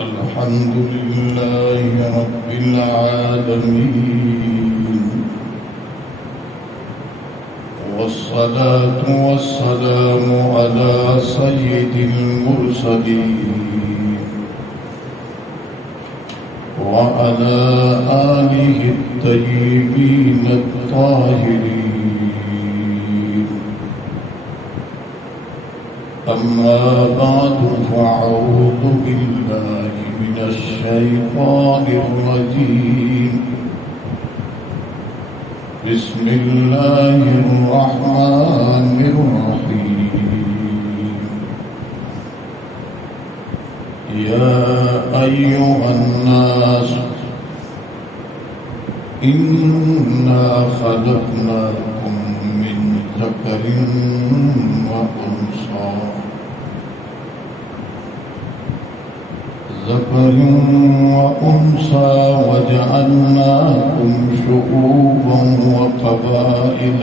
الحمد لله رب العالمين، والصلاة والسلام على سيد المرسلين وعلى آله الطيبين الطاهرين. أما بعد فأعوذ بالله من الشيطان الرجيم. بسم الله الرحمن الرحيم. يا أيها الناس إنا خلقناكم من ذكر وأنثى وجعلناكم شعوبا وقبائل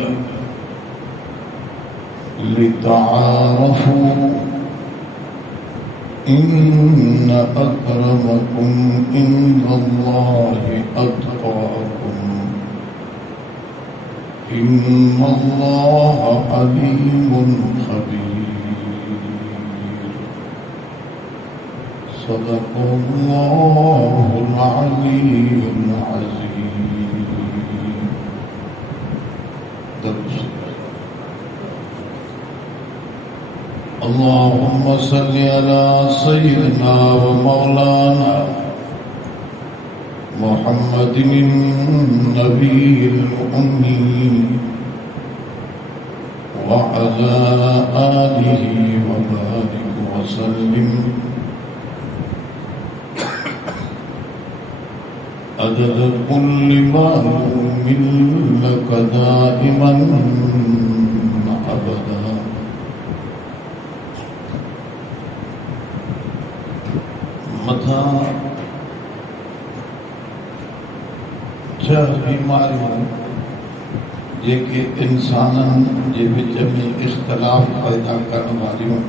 لتعارفوا إن أكرمكم عند الله أتقاكم إن الله عليم خبير. صدق الله العلي العظيم. اللهم صل على سيدنا ومولانا محمد النبي الأمي وعلى آله وبارك وسلم عدد كل معلوم لك دائما أبدا. मथा छह बीमारियों जेके इंसानन जे विच में इख्तिलाफ पैदा करण वालियूं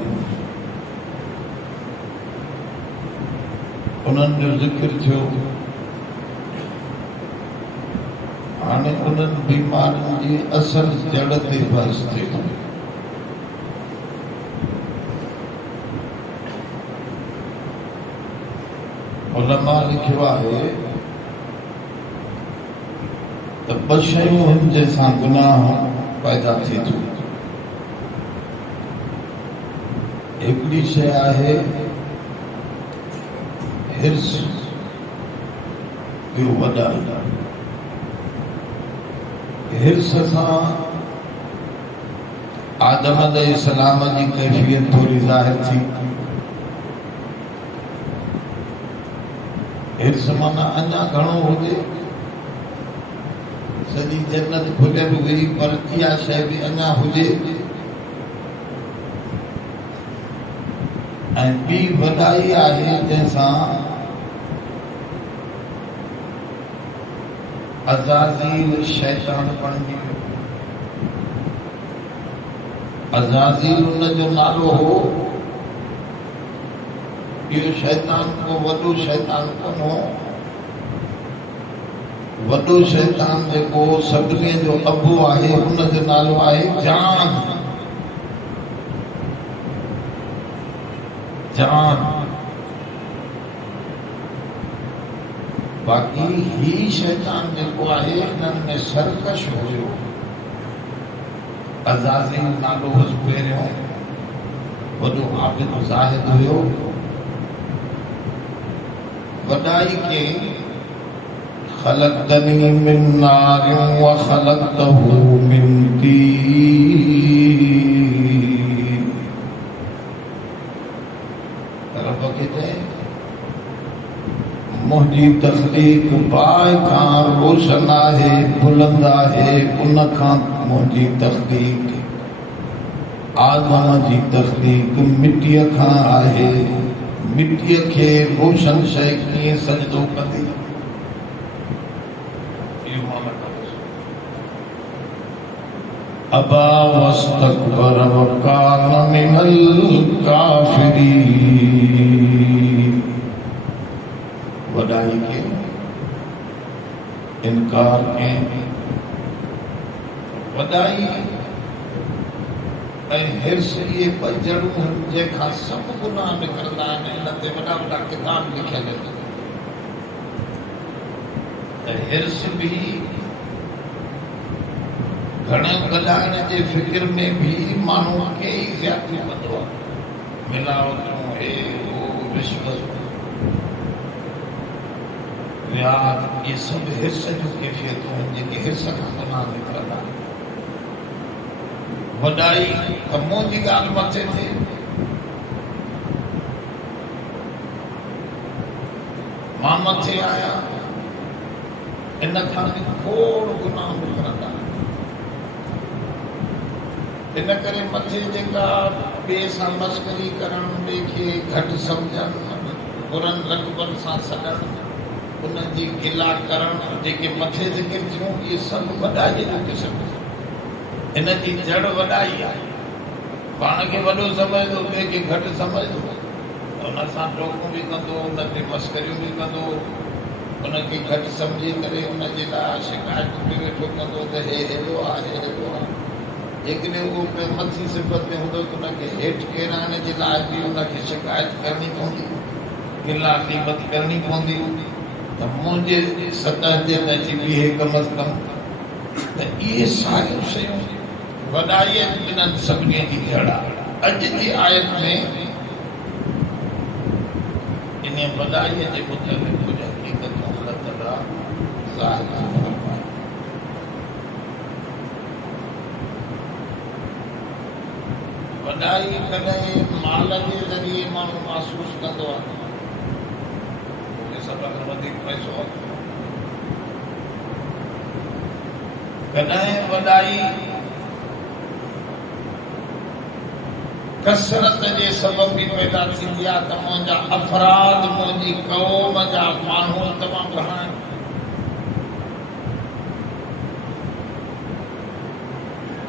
उन्हनि जो ज़िक्र थियो। हाणे उन्हनि बीमारियुनि जी असल जड़ ते बहस थिए थो। उलमा लिखियो आहे त ॿ शयूं आहिनि जंहिंसां गुनाह पैदा थिए थो। हिकिड़ी शइ आहे हिर्स, ॿियो वॾाई। हिर्स सां आदम अलैहिस्सलाम जी कैफियत थोड़ी ज़ाहिर थी। हिर्स माना अञा घणो हुजे, सॼी जन्नत खुलियल हुई पर इहा शइ बि अञा हुजे। ऐं ॿी वॾाई आहे जंहिंसां अज़ाज़ील शैतान बणिजी वियो। अज़ाज़ील उन जो नालो हो। इहो शैतान को वॾो शैतान कोन हो। वॾो शैतान जेको सभिनी जो अबु आहे उन जो नालो आहे जान। जान बाक़ी ही शैतान जेको आहे इन्हनि में सरकश हुयो। अज़ाज़ील नालो हुअसि पहिरियों, वॾो आबिद ज़ाहिद हुयो। वॾाई के ख़लक़तनी मिन नार व ख़लक़तहू मिन तीन। रब खे चए मुंहिंजी तख़लीक़ बाहि खां रोशन आहे, बुलंद आहे। उन खां मुंहिंजी तख़लीक़ आदम जी तख़लीक़ मिटीअ खां आहे। मिटीअ खे रोशन शइ कीअं सजदो कंदी? अबा वस्तकबर वकान मिनल काफिरीन। वॾाई के इनकार के वॾाई ऐं हिर्स इहे ॿ जड़ूं आहिनि जंहिंखां सभु गुनाह निकिरंदा आहिनि। इन ते वॾा वॾा किताब लिखियल आहिनि। हिर्स भी घणे ॻाल्हाइण जे फिक्र में भी माण्हू कई ज़्यादतियूं कंदो आहे, मिलावटूं, हे हो, रिश्वत, व्याज, ये सब हिर्स जूं कैफ़ियतूं आहिनि जेके हिर्स खां गुनाह निकिरंदा आहिनि। वॾाई त मुंहिंजी ॻाल्हि मथे थिए, मां मथे आहियां, इन खां खोड़ गुनाह निकिरंदा। इन करे मथे जेका ॿिए सां मस्करी करणु, ॿिए खे घटि सम्झणु, बुरनि लक़बनि सां सॾणु, उन्हनि जी गिला करणु, जेके मथे ज़िक्र थियूं, इहे सभु वॾाई जो क़िस्म। इन जी जड़ वॾाई आहे। पाण खे वॾो सम्झंदो, ॿिए खे घटि सम्झंदो, उन सां टोकूं बि कंदो, उन ते मस्करियूं बि कंदो, उनखे घटि सम्झी करे उनजे लाइ शिकायत बि वेठो कंदो त हे हेॾो आहे, हे हेॾो आहे। जेकॾहिं उहो मथी सिफ़त में हूंदो त उनखे हेठि किराइण जे लाइ बि उनखे शिकायत करणी पवंदी, गिला क़ीमत करणी पवंदी त मुंहिंजे सतह ते त अची बीहे कम अज़ कम। त इहे सारियूं शयूं वॾाईअ इन्हनि सभिनी जी जड़ आहे। अॼु जी आयत में इन वॾाईअ जे मुताबिक़ कुझु हक़ीक़तूं अल्लाह ताला ज़ाहिर फरमाए। वॾाई कॾहिं माल जे ज़रिए माण्हू महसूस कंदो आहे, मूंखे सभ खां वधीक पैसो आहे। कॾहिं वॾाई कसरत जे सबब बि पैदा थींदी आहे त मुंहिंजा अफ़राद, मुंहिंजी क़ौम जा माण्हू तमामु घणा आहिनि।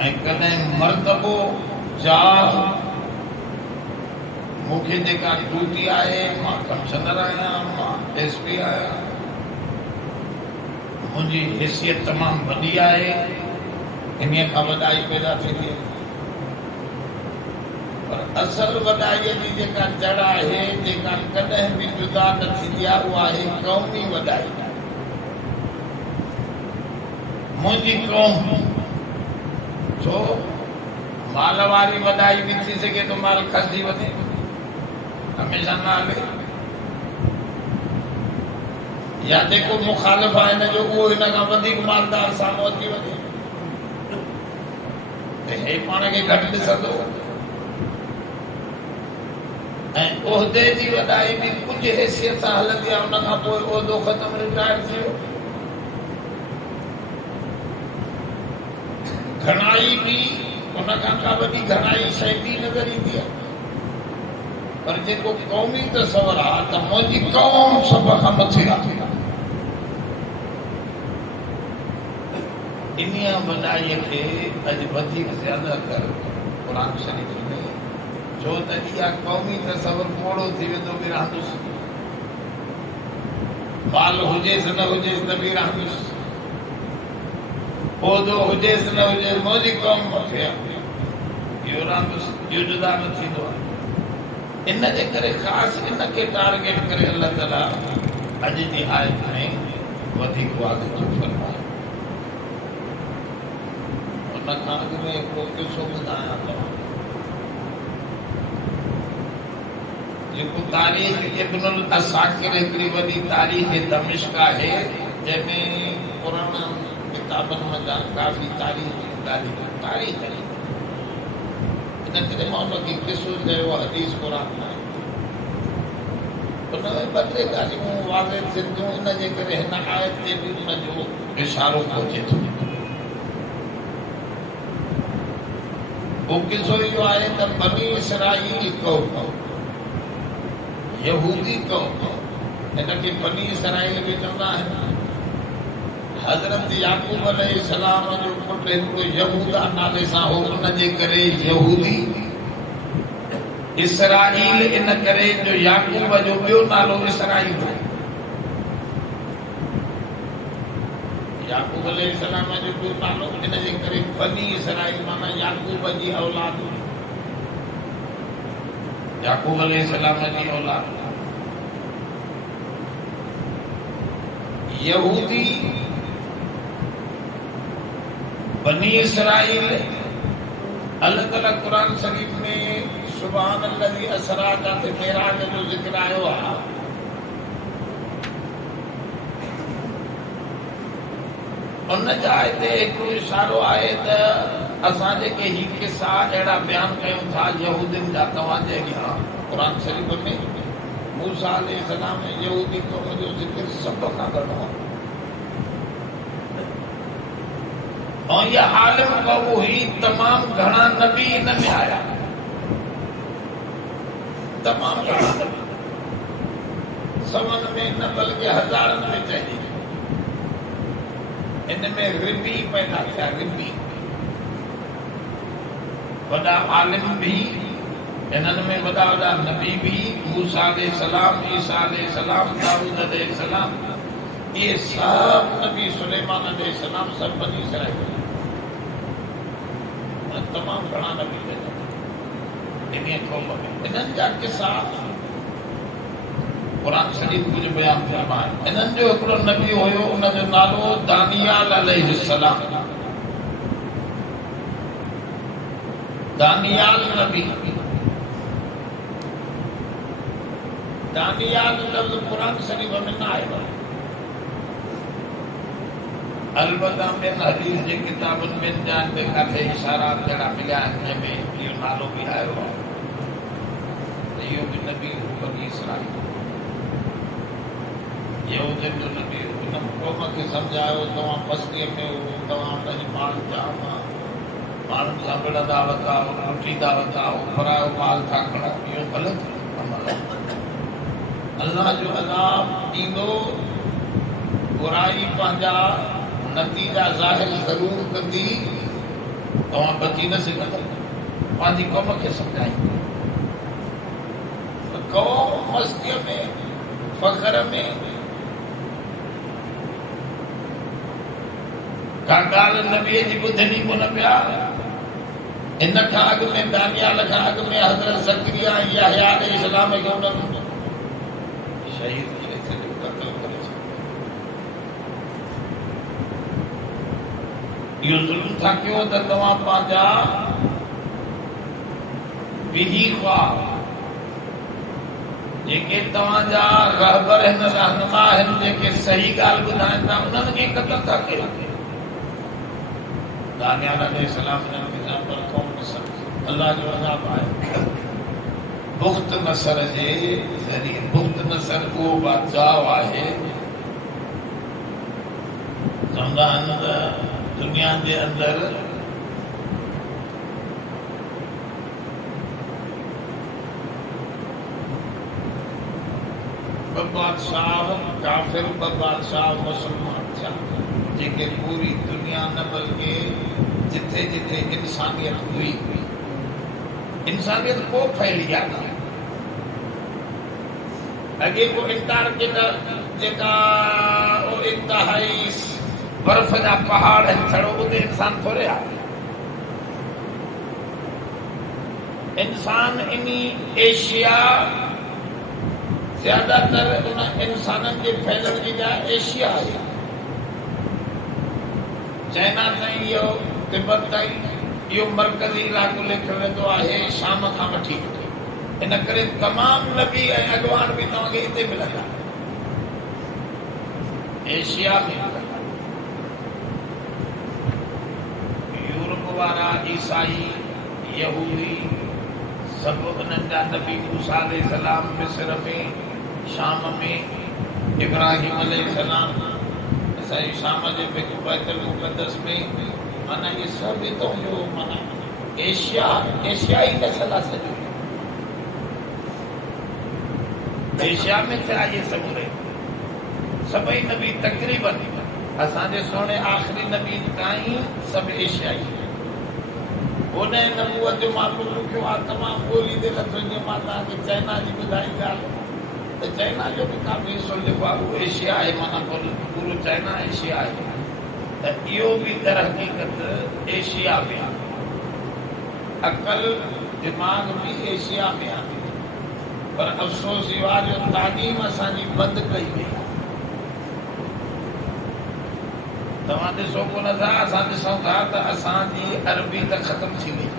ऐं कॾहिं मर्तबो, जाह, मूंखे जेका ड्यूटी आहे, मां कमिश्नर आहियां, मां SP आहियां, मुंहिंजी हैसियत तमामु वॾी आहे, इन खां वॾाई पैदा थींदी आहे। पर असल वॾाईअ जी जेका जड़ आहे, जेका कॾहिं बि जुदा न थींदी आहे, उहा आहे क़ौमी वॾाई। मुंहिंजी क़ौम, छो माल वारी वॾाई बि थी सघे तो माल खसिजी वञे, हमेशह न हले। या जेको मुखालिफ़ आहे हिन जो, उहो हिन खां वधीक मालदार साम्हूं अची वञे त हे पाण खे घटि ॾिसंदो। ऐं उहिदे जी वॾाई बि कुझु हैसियत सां हलंदी आहे, उन खां पोइ उहिदो ख़तमु, रिटायर थी वियो। घणाई बि उन खां का वॾी घणाई शइ बि नज़र ईंदी आहे। पर जेको क़ौमी तसवर आहे त मुंहिंजी क़ौम सभ खां मथे आहे, इन वॾाईअ खे अॼु वधीक ज़्यादा कर क़ुरान शरीफ़ में, छो त इहा क़ौमी तसवर पोड़ो थी वेंदो बि रहंदुसि, माल हुजेसि न हुजेसि त बि रहंदुसि, उहिदो हुजेसि न हुजेसि, मुंहिंजी क़ौम मथे आहे, इहो रहंदुसि, इहो जुदा न थींदो आहे। इन जे करे ख़ासि इन खे टारगेट करे अल्लाह ताला अॼु जी आयत में वधीक वाज़ह थो फरमाए। उन खां अॻु में हिकिड़ो किसो ॿुधायां तव्हां, जेको तारीख़ इब्नुल असाकिर, हिकिड़ी वॾी तारीख़ दमिश्क आहे, जंहिंमें पुराणा किताबनि में काफ़ी तारीख़ आहे। इन करे मां उनखे किसो चयो, हदीस क़ुरान आहे, उन में ॿ टे ॻाल्हियूं वाज़ह थियूं। इन जे करे हिन आयत ते बि उनजो इशारो पहुचे थो। वो किसो इहो आहे त बनी इसराईल क़ौम, यहूदी क़ौम, हिनखे बनी इसराईल बि चवंदा आहिनि। हज़रत याकूब अलैहिस्सलाम जो पुटु हिकिड़ो यहूदा नाले सां हो, उन जे करे यहूदी। इसराईल इन करे जो याकूब जो ॿियो नालो इसराईल हो। याकूब अलैहिस्सलाम जो ॿियो नालो इन जे करे बनी इसराइल माना याकूब जी औलाद, याकूब अलैहिस्सलाम जी औलाद। यहूदी बनी इसराइल अलग अलग कुरान शरीफ में सुभान अल्लाजी असरा का मेराज जो जिक्र आयो आहे। उन जाइ ते हिकु इशारो आहे त असां जेके ही किसा अहिड़ा बयान कयूं था यहूदियुनि जा तव्हांजे अॻियां कुरान शरीफ में मूसा अलैहिस्सलाम यहूदी क़ौम जो जिक्र सभ खां घणो आहे। और ये आलिम कौम हुई, तमाम घणा नबी इन में आया, तमाम घणा नबी, सवन में न बल्कि हज़ारनि में चइजे। इनमें रिबी पैदा थिया, रिबी वॾा आलिम भी, इन्हनि में वॾा वॾा नबी भी, मूसा अलैहिस्सलाम, ईसा अलैहिस्सलाम, दाऊद अलैहिस्सलाम, ये सब नबी, सुलेमान अलैहिस्सलाम, सब बनी इसराइल तमाम घणा नबी इन क़ौम में। इन्हनि जा किसा कुरान शरीफ कुछ बयान थिया आहिनि। इन्हनि जो हिकिड़ो नबी हुयो, उन जो नालो दानियाल अलैहिस्सलाम, दानियाल नबी। दानियाल लफ्ज़ कुरान शरीफ में न आयो, अलबत्ता में हदीस जे किताबुनि में जान पे काथे इशारा जहिड़ा मिलिया आहिनि जंहिंमें इहो नालो बि आयो आहे त इहो बि नबी बनी इसराइल, यहूदियुनि जो नबी। उन क़ौम खे सम्झायो तव्हां बस्तीअ में हो, तव्हां उनजी पाण जाम माण्हुनि सां विढ़ंदा वरिता, लुटींदा वरिता, परायो माल था खणो, इहो ग़लति अमल आहे। अल्लाह जो अज़ाब ईंदो, बुराई पंहिंजा नतीजा ज़ाहिर ज़रूर कंदी, तव्हां बची न सघंदा। पंहिंजी क़ौम खे सम्झाई, क़ौम मस्तीअ में फ़ख्र में का ॻाल्हि नबीअ जी ॿुधणी कोन पिया। इन खां अॻु में दानियाल खां अॻु में हज़रत ज़करिया ऐं याहया अलैहिस्सलाम खे उन्हनि शहीद इहो ज़ुल्म था कयो त तव्हां पंहिंजा बिही ख्वाह जेके तव्हांजा रहबर आहिनि, रहनुमा आहिनि, जेके सही ॻाल्हि ॿुधाइनि था, उन्हनि खे क़त्ल था कयो। दानियाल अलैहिस्सलाम पर क़ौम नसर, अल्लाह जो अज़ाब आहे। बुख़्त नसर जे ज़रिए, बुख़्त नसर उहो बादशाह आहे चवंदा आहिनि त दुनिया के अंदर बादशाह काफिर, बादशाह मुसलमान थिया, जेके पूरी दुनिया न बल्कि जिथे जिथे इंसानियत हुई, इंसानियत को फैली आहे न। अगे को अंटार्कटिका जेका इंतहाई बर्फ जा पहाड़ आहिनि, छड़ो उते इंसान थोरे आहे। इंसान इन एशिया ज्यादातर उन इंसाननि के फैलण जी जाइ एशिया आहे। चाइना ताईं, इहो तिब्बत ताईं, इहो मरकज़ी इलाइक़ो लिखियो वेंदो आहे शाम खां वठी। इन करे तमामु नबी ऐं अॻवान बि तव्हांखे हिते मिलंदा, एशिया में मिलंदा। वारा ईसाई, यहूदी, सब उन्हनि जा नबी मूसा अलैहिस्सलाम मिस्र में, शाम में, इब्राहिम अलैहिस्सलाम असांजी शाम जे बैतुल मुक़द्दस में, माना ये सब हितों जो माना एशियाई नस्ल आहे सॼो, एशिया में थिया ये सब सभई नबी तक़रीबन असांजे सोने आख़िरी नबी ताईं सभु एशियाई। उन नबूअत जो मामलो लिखियो आहे तमामु ॻोल्ही ते लफ़्ज़नि जो। मां तव्हांखे चाइना जी ॿुधाई ॻाल्हि त चाइना जो बि काफ़ी हिसो लिखो आहे, उहो एशिया आहे, माना पूरो चाइना एशिया आहे। त इहो भी दर हकीकत एशिया में आहे। अकल दिमाग़ भी एशिया में आहे, पर अफ़सोस इहो आहे जो तालीम असांजी बंदि कई वई आहे। तव्हां ॾिसो कोन था, असां ॾिसूं था त असांजी अरबी त ख़तम थी वई,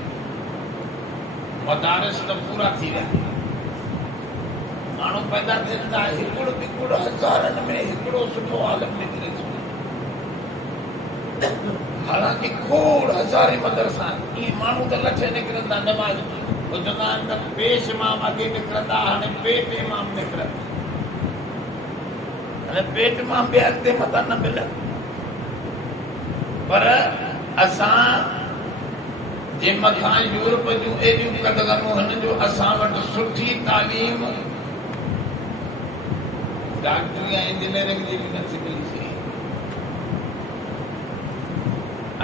मदारिस त पूरा थी विया, माण्हू पैदा थियनि था, हिकिड़ो हिकिड़ो हज़ारनि में हिकिड़ो सुठो आलम निकिरे थो। हालांकि खोड़ हज़ारे मदरसा आहिनि, इहे माण्हू त लठे निकिरनि था नमाज़ में, पोइ चवंदा आहिनि त पेश इमाम अॻे निकिरंदा, हाणे पेट इमाम निकिरंदा, हाणे पेट इमाम बि अॻिते मथां न मिलनि। पर असां जे मथां यूरोप जूं एॾियूं कदगनूं हिन जो असां वटि सुठी तालीम डॉक्टरी ऐं इंजीनियरिंग जी बि नथी मिली सघे,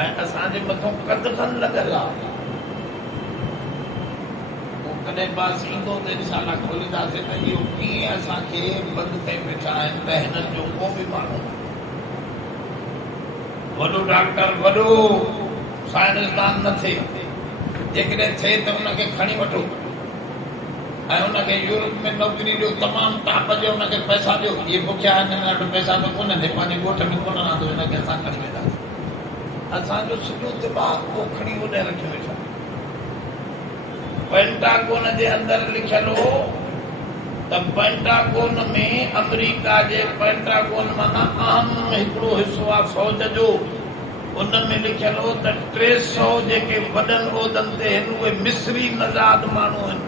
ऐं असांजे मथां कदगन लॻल आहे। पोइ कॾहिं बास ईंदो त इंशाअल्लाह खोलींदासीं त इहो कीअं असांखे बंदि करे वेठा आहिनि त हिननि जो को बि माण्हू वॾो डॉक्टर वॾो साइंसदान न थिए, जेकॾहिं थिए त उनखे खणी वठो ऐं उनखे यूरोप में नौकरी ॾियो, तमामु टाप जो उनखे पैसा ॾियो। इहे बुखिया आहिनि, हिन वटि पैसा त कोन, पंहिंजे ॻोठ में कोन रहंदो, हिनखे असां खणी वेंदासीं। असांजो सॼो दिमाग़ को खणी होॾे रखियो वेठा। पेंटागोन जे अंदरि लिखियलु हो त पेंटागोन में अमेरिका जे पेंटागोन माना अहम हिकिड़ो हिसो आहे फौज जो, उन में लिखियलु हो त 300 जेके वॾनि उहिदनि ते आहिनि उहे मिस्री नज़ाद माण्हू आहिनि,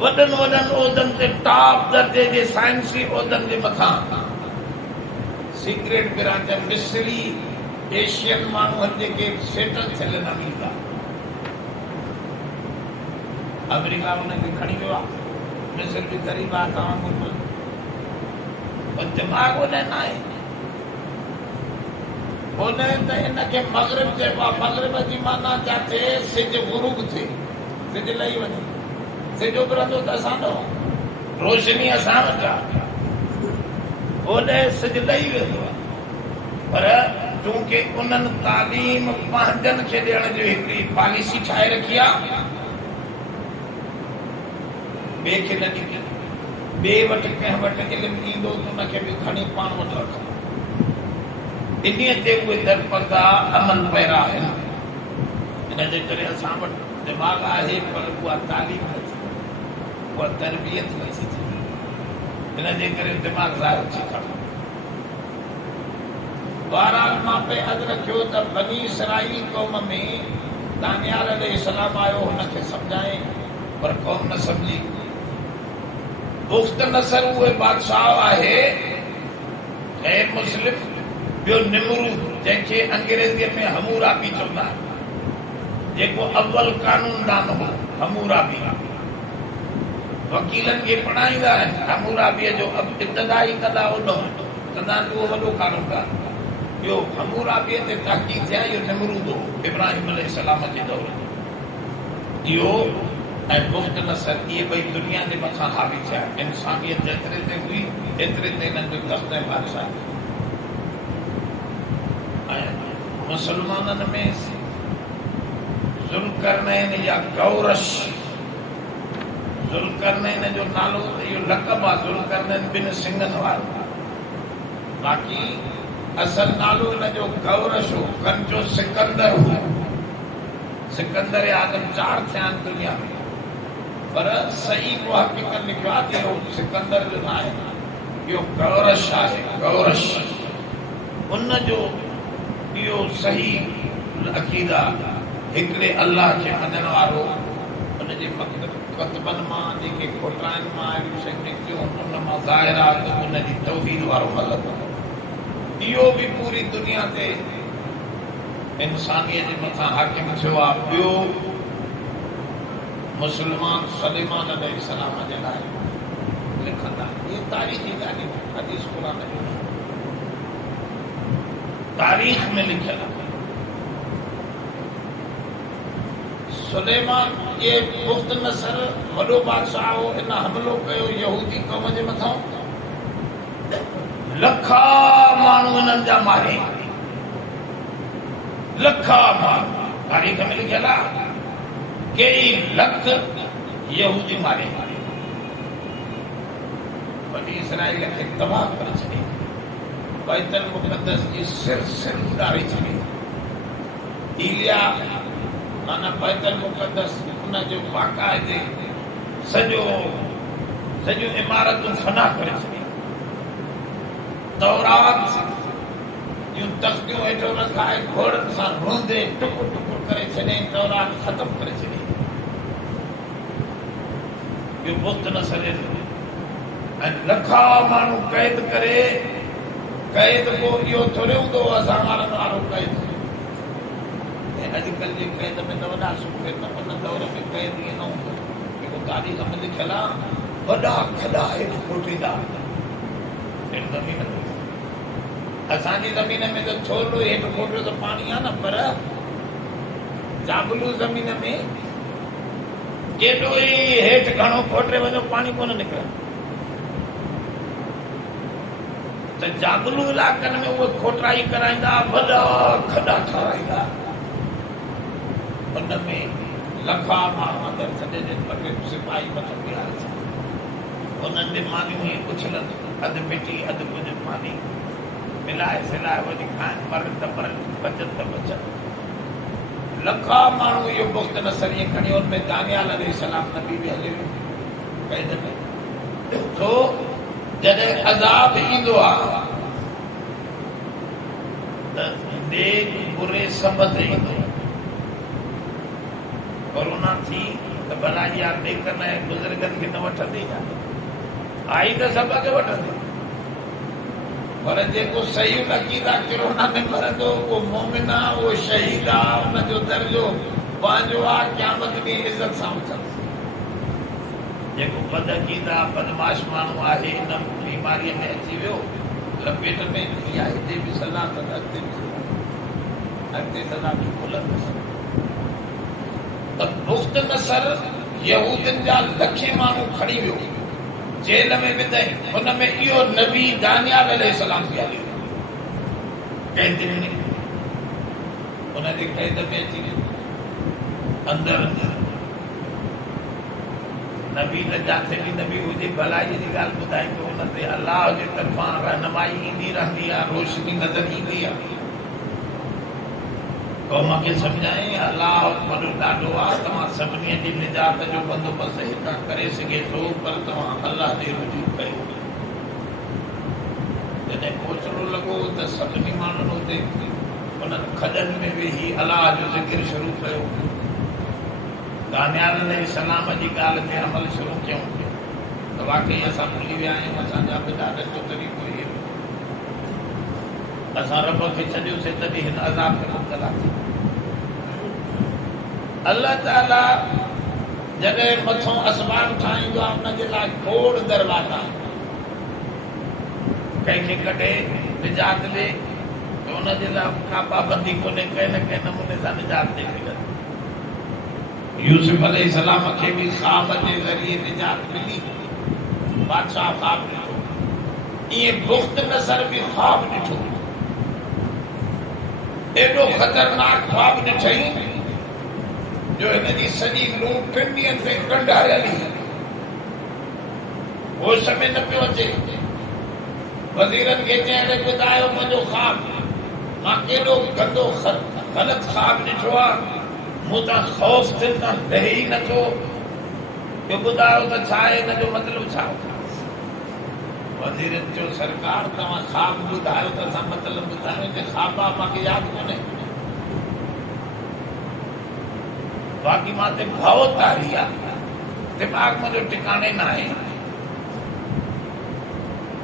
वॾनि उहिदनि ते टॉप दर्जे जे साइंसी उहिदनि जे मथां सीक्रेट ब्रांच मिस्री एशियन माण्हू आहिनि जेके सेटल थियल आहिनि अमेरिका उनखे खणी वियो आहे। मिस्र बि ग़रीब आहे तव्हां मुल्क, पर दिमाग़ होॾे न आहे। होॾे त हिनखे मग़रिब चइबो आहे, मग़रिब जी माना छा थिए, सिज गुरूब थिए, सिज लही वञे, सिज उभरंदो त असां ॾो रोशनी असां वटि आहे, होॾे सिज लही वेंदो आहे। पर चूंकि उन्हनि तालीम पंहिंजनि खे ॾियण जी हिकिड़ी पॉलिसी ठाहे रखी आहे, ॿिए खे न ॾिजे, ॿिए वटि कंहिं वटि इल्मु ईंदो त उनखे बि खणी पाण वटि रखो। इन्हीअ ते उहे दरपदा अमल पैरा आहिनि। हिन जे करे असां वटि दिमाग़ आहे, पर उहा तालीम नथी, उहा तरबियत नथी थिए, हिन जे करे दिमाग़ ज़ाहिर थी खणो। बहरहाल मां पे अॼु रखियो त बनी इसराईल क़ौम में दानियाल अलैहिस्सलाम आयो, हुनखे सम्झाए, पर क़ौम न सम्झी। बुख्त नसर उहे बादशाह आहे गैर मुस्लिम, ॿियो निमरूद जंहिंखे अंग्रेज़ीअ में हमूराबी चवंदा आहिनि, जेको अव्वल कानूनदान हो हमूराबी, वकीलनि खे पढ़ाईंदा आहिनि। हमूराबीअ जो इब्तिदाई कदा उहो वॾो कानूनदान, ॿियो हमूराबीअ ते तहक़ीक़ थिया, इहो निमरूद हो इब्राहिम अलैहिस्सलाम जे दौर जो। इहो ऐं बुख्त नसर इहे ॿई दुनिया जे मथां हावी थिया। इंसानियत जेतिरे ते हुई एतिरे ते हिननि जो तख़्त ऐं बादशाह। ऐं मुसलमाननि में ज़ुल्करनैन या गौरश, ज़ुल्करनैन जो नालो इहो लक़ब आहे, ज़ुल्करनैन ॿिनि सिंगनि वारो, बाक़ी असल नालो हिन जो गौरश हो, कंचो सिकंदर हो। सिकंदर आज़म 4 थिया आहिनि दुनिया में, पर सही को हक़ीक़त लिखियो आहे त इहो सिकंदर जो न आहे, इहो गौरश आहे, गौरश। उन जो इहो सही अक़ीदा, हिकिड़े अल्लाह खे मञण वारो, उनजे कतबनि मां जेके खोटाइनि मां अहिड़ियूं शयूं निकितियूं, उन मां ज़ाहिर आहे त उनजी तौहीद वारो मज़हब, इहो बि पूरी दुनिया ते इंसानियत जे मथां हाकिम थियो आहे। ॿियो मुसलमान सलेमान अलैहिस्सलाम जे लाइ लिखंदा, इहे तारीख़ी ॻाल्हियूं, हदीस क़ुरान जो तारीख़ में लिखियल आहे। सुलेमान ये बुख्त नसर वॾो बादशाह हो, इन हमलो कयो यहूदी क़ौम जे मथां, लखा माण्हू हिननि जा मारे, लखा माण्हू तारीख़ में लिखियल आहे कई लख यहूदी मारे, वॾी इसराइल खे तबाह करे छॾी, बैतुल मुक़द्दस जी सिर उॾारे छॾी। इलिया माना बैतुल मुक़द्दस उन जो बाक़ाइदे सॼो इमारतूं फना करे छॾी। तौरात जूं तख़्तियूं हेठो रखाए घोड़नि सां रोंदे टुकुर टुकुर करे छॾे, तौरात ख़तम करे छॾी। इहो बुख़्तनसर ऐं लखा माण्हू क़ैद करे, क़ैद पोइ इहो थोरे हूंदो असां मारनि वारो क़ैद। अॼुकल्ह जे क़ैद में त वॾा सुख आहिनि, उन दौर में क़ैद ईअं न हूंदो। जेको तारीख़ में लिखियल आहे, वॾा खॾा हेठि खोटींदा ज़मीन में। असांजी ज़मीन में त छोलो हेठि खोटियो त पाणी आहे न, पर जाबलू ज़मीन में केॾो ई हेठि घणो खोटे वञो पाणी कोन निकिरे। त जाबलू इलाइक़नि में उहे खोटराई कराईंदा, वॾा खॾा ठाराईंदा, उन में लखा माण्हू अंदरि छॾे ॾिन, सिपाही मथां बीहारे छॾे, उन्हनि जे मानियूं हीअं उछलनि, अधु मिटी अधु कुझु पानी मिलाए सिलाए वञी खाइनि, मरनि त मरनि, बचनि त बचनि। लखा माण्हू इहो बुख़्तनसर ईअं खणी, उनमें दानियाल अलैहिस्सलाम नबी बि हले वियो क़ैद में। तो जॾहिं अज़ाब ईंदो आहे त नेक बुरे सभ ते ईंदो। कोरोना थी त भला इहा नेकनि ऐं बुज़ुर्गनि खे न वठंदी, आई त सभ खे वठंदी, पर जेको सही अक़ीदा कोरोना में मरंदो उहो मोमिन आहे, उहो शहीद आहे, उनजो दर्जो पंहिंजो आहे, क़यामत ॾींहुं इज़त सां उथंदो। जेको बदअक़ीदा बदमाश माण्हू आहे, इन बीमारीअ में अची वियो लपेट में, इहा हिते बि सलाह त अॻिते बि अॻिते सलाह बि खुलंदुसि। त बुख़्तनसर यहूदियुनि जा लखे माण्हू खणी वियो, जेल में विधई। हुन में इहो नबी दानियाल अलैहिस्सलाम बि हली वियो कैद में, हुनजे कैद में अची वियो अंदरि। नबी त जिथे बि नबी हुजे भलाई जी ॻाल्हि ॿुधाईंदो, हुन ते अलाह जे तरफ़ां रहनुमाई ईंदी रहंदी आहे, रोशनी नज़र ईंदी आहे। क़ौम खे सम्झाए अलाह वॾो ॾाढो आहे, तव्हां सभिनी जी निजात जो बंदोबस्तु हितां करे सघे थो, पर तव्हां अलाह ॾे रुजू कयो। जॾहिं पहुचणो लॻो त सभिनी माण्हुनि हुते उन्हनि खॾनि में वेही अलाह जो ज़िक्र शुरू कयो। दानियाल अलैहिस्सलाम जी ॻाल्हि ते अमल शुरू कयूं त वाक़ई असां भुली विया आहियूं, असांजा बिदात जो तरीक़ो इहो, असां रब खे छॾियोसीं तॾहिं हिन अज़ाब में मुब्तला थी। अल्लाह ताला जॾहिं मथों असमान ठाहींदो आहे, उनजे लाइ खोड़ दरवाज़ा, कंहिंखे कढे निजात ॾे त उनजे लाइ का पाबंदी कोन्हे, कंहिं न कंहिं नमूने सां निजात ॾे सघनि। यूसुफ अलैहिस्सलाम खे बि ख़्वाब जे ज़रिए निजात मिली, बादशाह ख़्वाब ॾिठो, ईअं बुख़्तनसर बि ख़्वाब ॾिठो, एॾो ख़तरनाक ख़्वाब ॾिठई जो हिनजी सॼी लूं टिनि ॾींहंनि ते कंड हली, होश में न पियो अचे। वज़ीरनि खे चई अड़े ॿुधायो मुंहिंजो ख़्वाब, मां केॾो गंदो ग़लति ख़्वाब ॾिठो आहे, मूं त ख़ौफ़ थियनि त रहे ई नथो, इहो ॿुधायो त छा आहे, हिन जो मतिलबु छा? वज़ीरनि चयो सरकार तव्हां ख़्वाब ॿुधायो त असां मतिलबु ॿुधायूं, जे ख़्वाब आहे मूंखे यादि कोन्हे, बाक़ी मां ते भउ तारी आहे, दिमाग़ मुंहिंजो टिकाणे न आहे।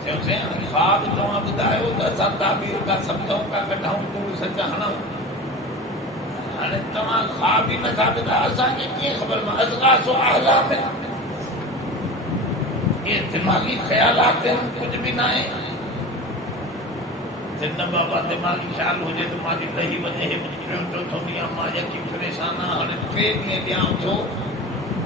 चयोसीं ख़्वाब तव्हां ॿुधायो त असां ताबीर का सम्झूं का कढूं कूड़ सच हणूं, हाणे तव्हां ख़्वाब ई नथा ॿुधायो, असांखे कीअं ख़बर? मां अज़गासो अहलाम में इहे दिमाग़ी ख़्यालात आहिनि, कुझु बि न आहे। न बाबा दिमाग़ी ख़्याल हुजे त मुंहिंजी लही वञे, टियों चोथों ॾींहुं मां यकी परेशान आहियां, हाणे 3 ॾींहं ॾियां थो,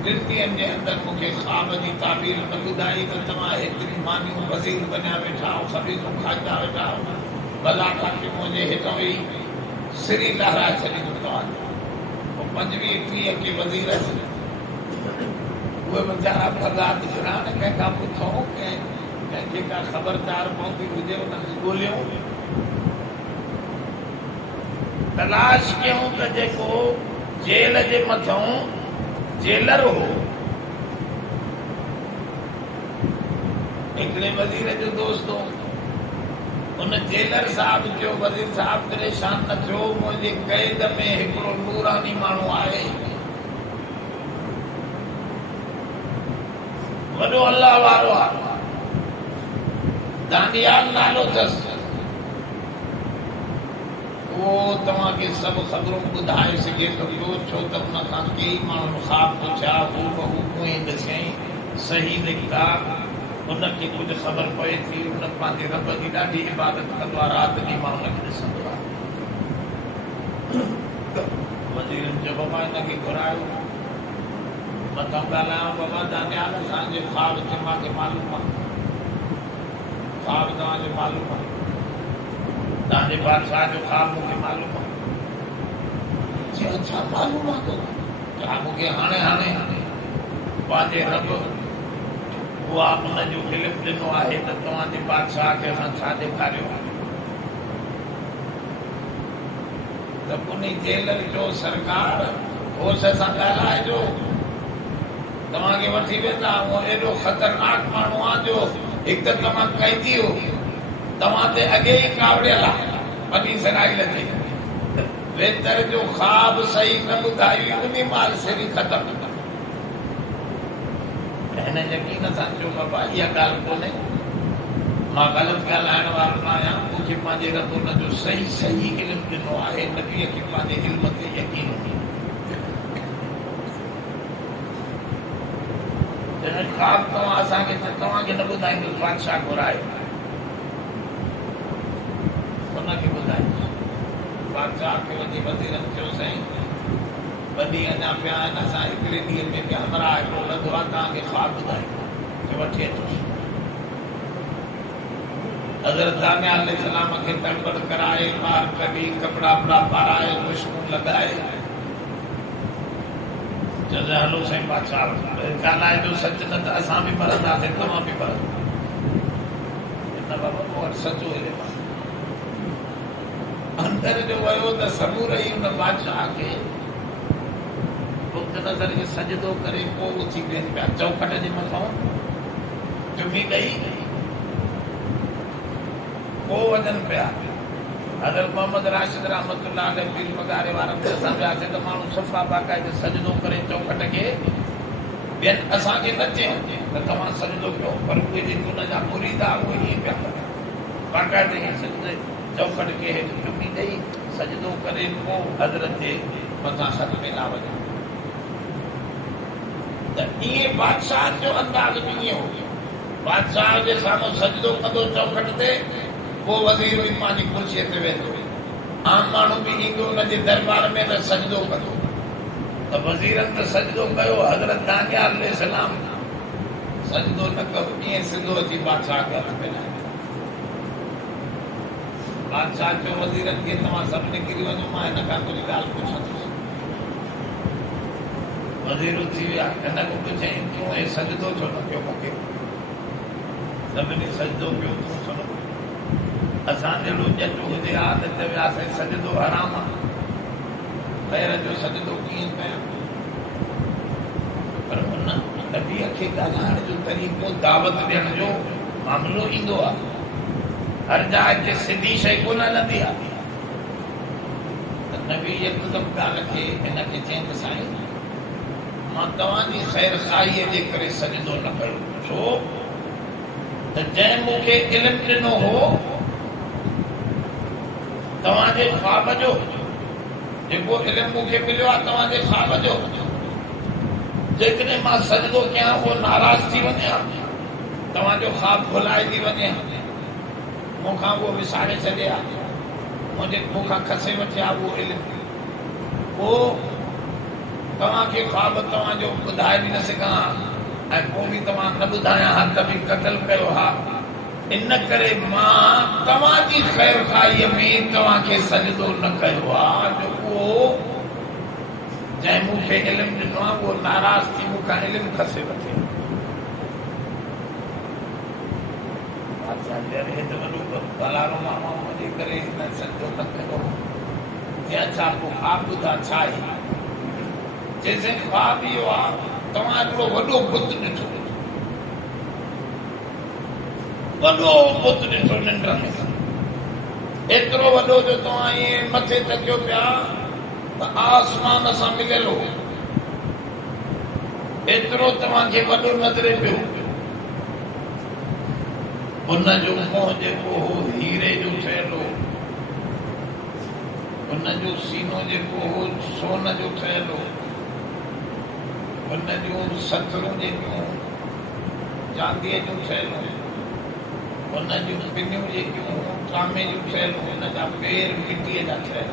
3 ॾींहंनि जे अंदरि मूंखे ख़्वाब जी ताबीर न ॿुधाई त तव्हां हेतिरी मानियूं वज़ीर बणिया वेठा आहियो, ख़बीसूं खाईंदा वेठा आहियो, भला ताकि मुझे हितों ही सिरी लहरा छॾी तव्हां 25-30 के वज़ीर उहे वीचारा फज़ाद जिरान कंहिंखां पुछूं कंहिं जेका ख़बरदार पवंदी हुजे उनखे ॻोल्हियूं तलाश कयूं त जेको जेल जे मथां जेलर हो हिकिड़े वज़ीर जो दोस्त हो उन जेलर साहब जो वज़ीर साहब परेशान न थियो मुंहिंजे क़ैद में हिकिड़ो नूरानी माण्हू आहे वॾो अल्लाह वारो आहे दानियाल नालो अथसि उहो तव्हांखे सभु ख़बरूं ॿुधाए सघे थो पियो छो त हुन खां कई माण्हुनि ख़्वाब पुछिया हू बहू कुएं ॾिसई सही निकिता उनखे कुझु ख़बर पए थी उन पंहिंजे रब जी ॾाढी इबादत कंदो आहे राति ॾींहुं माण्हुनि खे ॾिसंदो आहे वज़ीरनि चयो बाबा हिनखे घुरायो मथां ॻाल्हायो बाबा दानियाल असांजे ख़्वाब खे मूंखे मालूम आहे ख़्वाब तव्हांजो मालूम आहे तव्हांजे बादशाह जो ख़्वाब मूंखे मालूम आहे चयो छा मालूम आहे तोखे छा मूंखे हाणे पंहिंजे रब उहा उनजो इल्मु ॾिनो आहे त तव्हांजे बादशाह खे असां छा ॾेखारियो त उन जेलर जो सरकार होश सां ॻाल्हाइजो तव्हांखे वठी वेंदा उहो एॾो ख़तरनाक माण्हू आहे जो हिकु त तव्हां कैदी हो तव्हां ते अॻे ई कावड़ियल आहे बनी इसराइल ते वेतर जो ख़्वाब सही न ॿुधाई उन महिल सिरी ख़तमु हिन यकीन सां चयो बाबा इहा ॻाल्हि कोन्हे मां ग़लति ॻाल्हाइण वारो न आहियां मूंखे पंहिंजे रब उनजो सही इल्मु ॾिनो आहे नबीअ खे पंहिंजे इल्म ते यकीन ख़्वाब तव्हां असांखे तव्हांखे न ॿुधाईंदो बादशाह घुराए उनखे ॿुधाईंदो बादशाह खे वञी वज़ीरनि चयो साईं ॿ ॾींहं अञा पिया आहिनि असां हिकिड़े ॾींहं में बि हमरा हिकिड़ो लॻो आहे तव्हांखे ख़्वाब ॿुधाईंदो वठी अचोसि हज़रत दानियाल अलैहिस्सलाम खे तड़पड़ कराए ॿार कढी कपिड़ा वपड़ा पाराए खुशबू लॻाए चयो हलो साईं बादशाह ॻाल्हाए जो सच न त असां बि भरंदासीं तव्हां बि भरंदा हिन बाबा मूं वटि सचो हिले अंदर जो वियो त सबूर ई हुन बादशाह खे बुत नज़र खे सजदो करे पोइ उथी वेहनि पिया चौखट जे मथां चुमी ॾेई पोइ वञनि पिया हज़रत मोहम्मद राशिद रहमतुल्लाह अलैह पीर मगारे वारनि ते असां वियासीं त माण्हू सफ़ा बाक़ाइदे सजदो करे चौखट खे ॿियनि असांखे न चयूं त तव्हां सजदो कयो पर उहे जेके हुनजा मुरीद आहे उहे ईअं पिया कनि बाक़ाइदे सजदे चौखट खे हेठि चुमी ॾेई सजदो करे पोइ हज़रत जे मथां हथ मिला वञनि त इएं बादशाह जो अंदाज़ बि ईअं हो बादशाह जे साम्हूं सजदो कंदो चौखट ते पोइ वज़ीर बि पंहिंजी कुर्सीअ ते वेंदो आम माण्हू बि ईंदो हुनजे दरबार में त सजदो कंदो त वज़ीरनि त सजदो कयो हज़रत दानियाल अलैहिस्सलाम सजदो न कयो ईअं सिधो अची बादशाह खे हथ मिलाए बादशाह चयो वज़ीरनि खे तव्हां सभु निकिरी वञो मां हिन खां कुझु ॻाल्हि पुछंदुसि वज़ीर उथी विया हिन खां पुछईं तूं हे सजदो छो न कयो मूंखे सभिनी सजदो कयो तूं छो न असांजे ॼट हुजे हा त वियासीं सजदो हराम आहे ख़ैर जो सजदो कीअं कयां पर हुन नबीअ खे ॻाल्हाइण जो तरीक़ो दावत ॾियण जो मामिलो ईंदो आहे हर जाइ ते सिधी शइ कोन हलंदी आहे त नबी यकदमि ॻाल्हि खे हिनखे चयईं त साईं मां तव्हांजी ख़ैर ख़ाहीअ जे करे सजदो न कयो छो त जंहिं मूंखे इल्मु ॾिनो हो तव्हांजे ख़्वाब जो जेको इल्मु मूंखे मिलियो आहे तव्हांजे ख़्वाब जो जेकॾहिं मां सजदो कयां उहो नाराज़ थी वञे हा तव्हांजो ख़्वाब भुलाइजी वञे हा मूंखां उहो विसारे छॾे हा मूंखां खसे वठे हा उहो इल्मु पोइ तव्हांखे ख़्वाब तव्हांजो ॿुधाए बि न सघां ऐं पोइ बि तव्हां न ॿुधायां हा त बि क़तल कयो हा इन करे मां तव्हांजी ख़ैर खाईअ में तव्हांखे सजदो न कयो आहे जो उहो जंहिं मूंखे इल्मु ॾिनो आहे उहो नाराज़ थी मूंखां इल्मु खसे वठे। भलारो माण्हू वञी करे हिन सजदो न कयो या छा पोइ ख़्वाब ॿुधा छा आहे जेसिताईं ख़्वाब इहो आहे तव्हां हिकिड़ो वॾो बुत ॾिठो निंड में एतिरो वॾो जो तव्हां ईअं मथे तकियो पिया त आसमान सां मिलियल हो एतिरो तव्हांखे वॾो नज़रे पियो। उन जो मुंहुं जेको हो हीरे जो ठहियल हो उन जो सीनो जेको हो सोन जो ठहियल हो उन जूं सतरूं जेकियूं चांदीअ जूं ठहियल हो उन जूं पिनियूं जेकियूं तांबे जूं ठहियल हो उन जा पेर मिटीअ जा ठहियल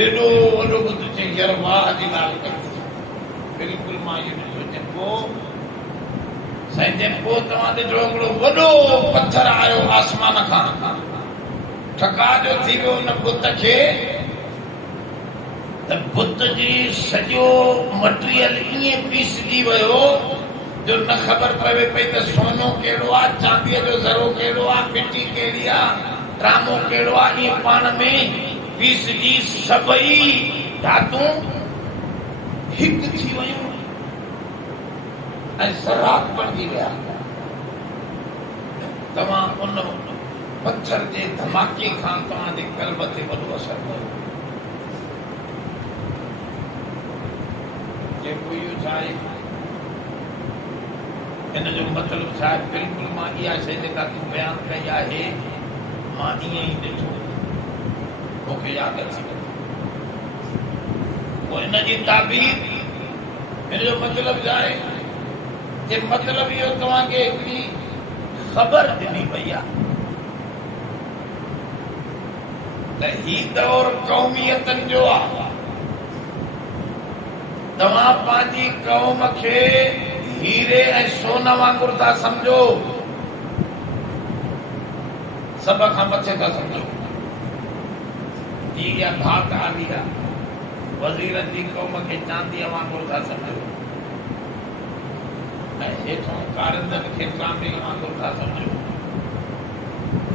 एॾो वॾो बुत चई यार वाह जी ॻाल्हि कई बिल्कुलु मां इहो ॾिठो जेको साईं जेको तव्हां ॾिठो हिकिड़ो वॾो पत्थर आयो आसमान खां ठका जो थी वियो उन बुत खे त बुत जी सॼो मटीरियल ईअं पीसजी वियो जो न ख़बर पवे पई त सोनो कहिड़ो आहे चांदीअ जो ज़रो कहिड़ो आहे मिटी कहिड़ी आहे ड्रामो कहिड़ो आहे ईअं पाण में पीसजी सभई धातूं हिकु थी वियूं ऐं सराब बणिजी विया। तव्हां उन पत्थर जे धमाके खां तव्हांजे क़ल्ब ते वॾो असर पयो जेको इहो छा आहे हिन जो मतिलबु छा आहे बिल्कुलु मां इहा शइ जेका तूं बयानु कई आहे मां ईअं ई ॾिठो मूंखे यादि अची पोइ हिन जी ताबीर हिन जो मतिलबु छा आहे जे मतिलबु इहो तव्हांखे हिकिड़ी ख़बर ॾिनी वई आहे त ही दौर क़ौमियतनि जो आहे। तव्हां पंहिंजी क़ौम खे हीरे ऐं सोन वांगुरु था सम्झो सभ खां मथे था सम्झो इहा भात आली आहे वज़ीरनि जी क़ौम खे चांदीअ वांगुरु था सम्झो ऐं हेठों कारिंदनि खे तांबे वांगुरु था सम्झो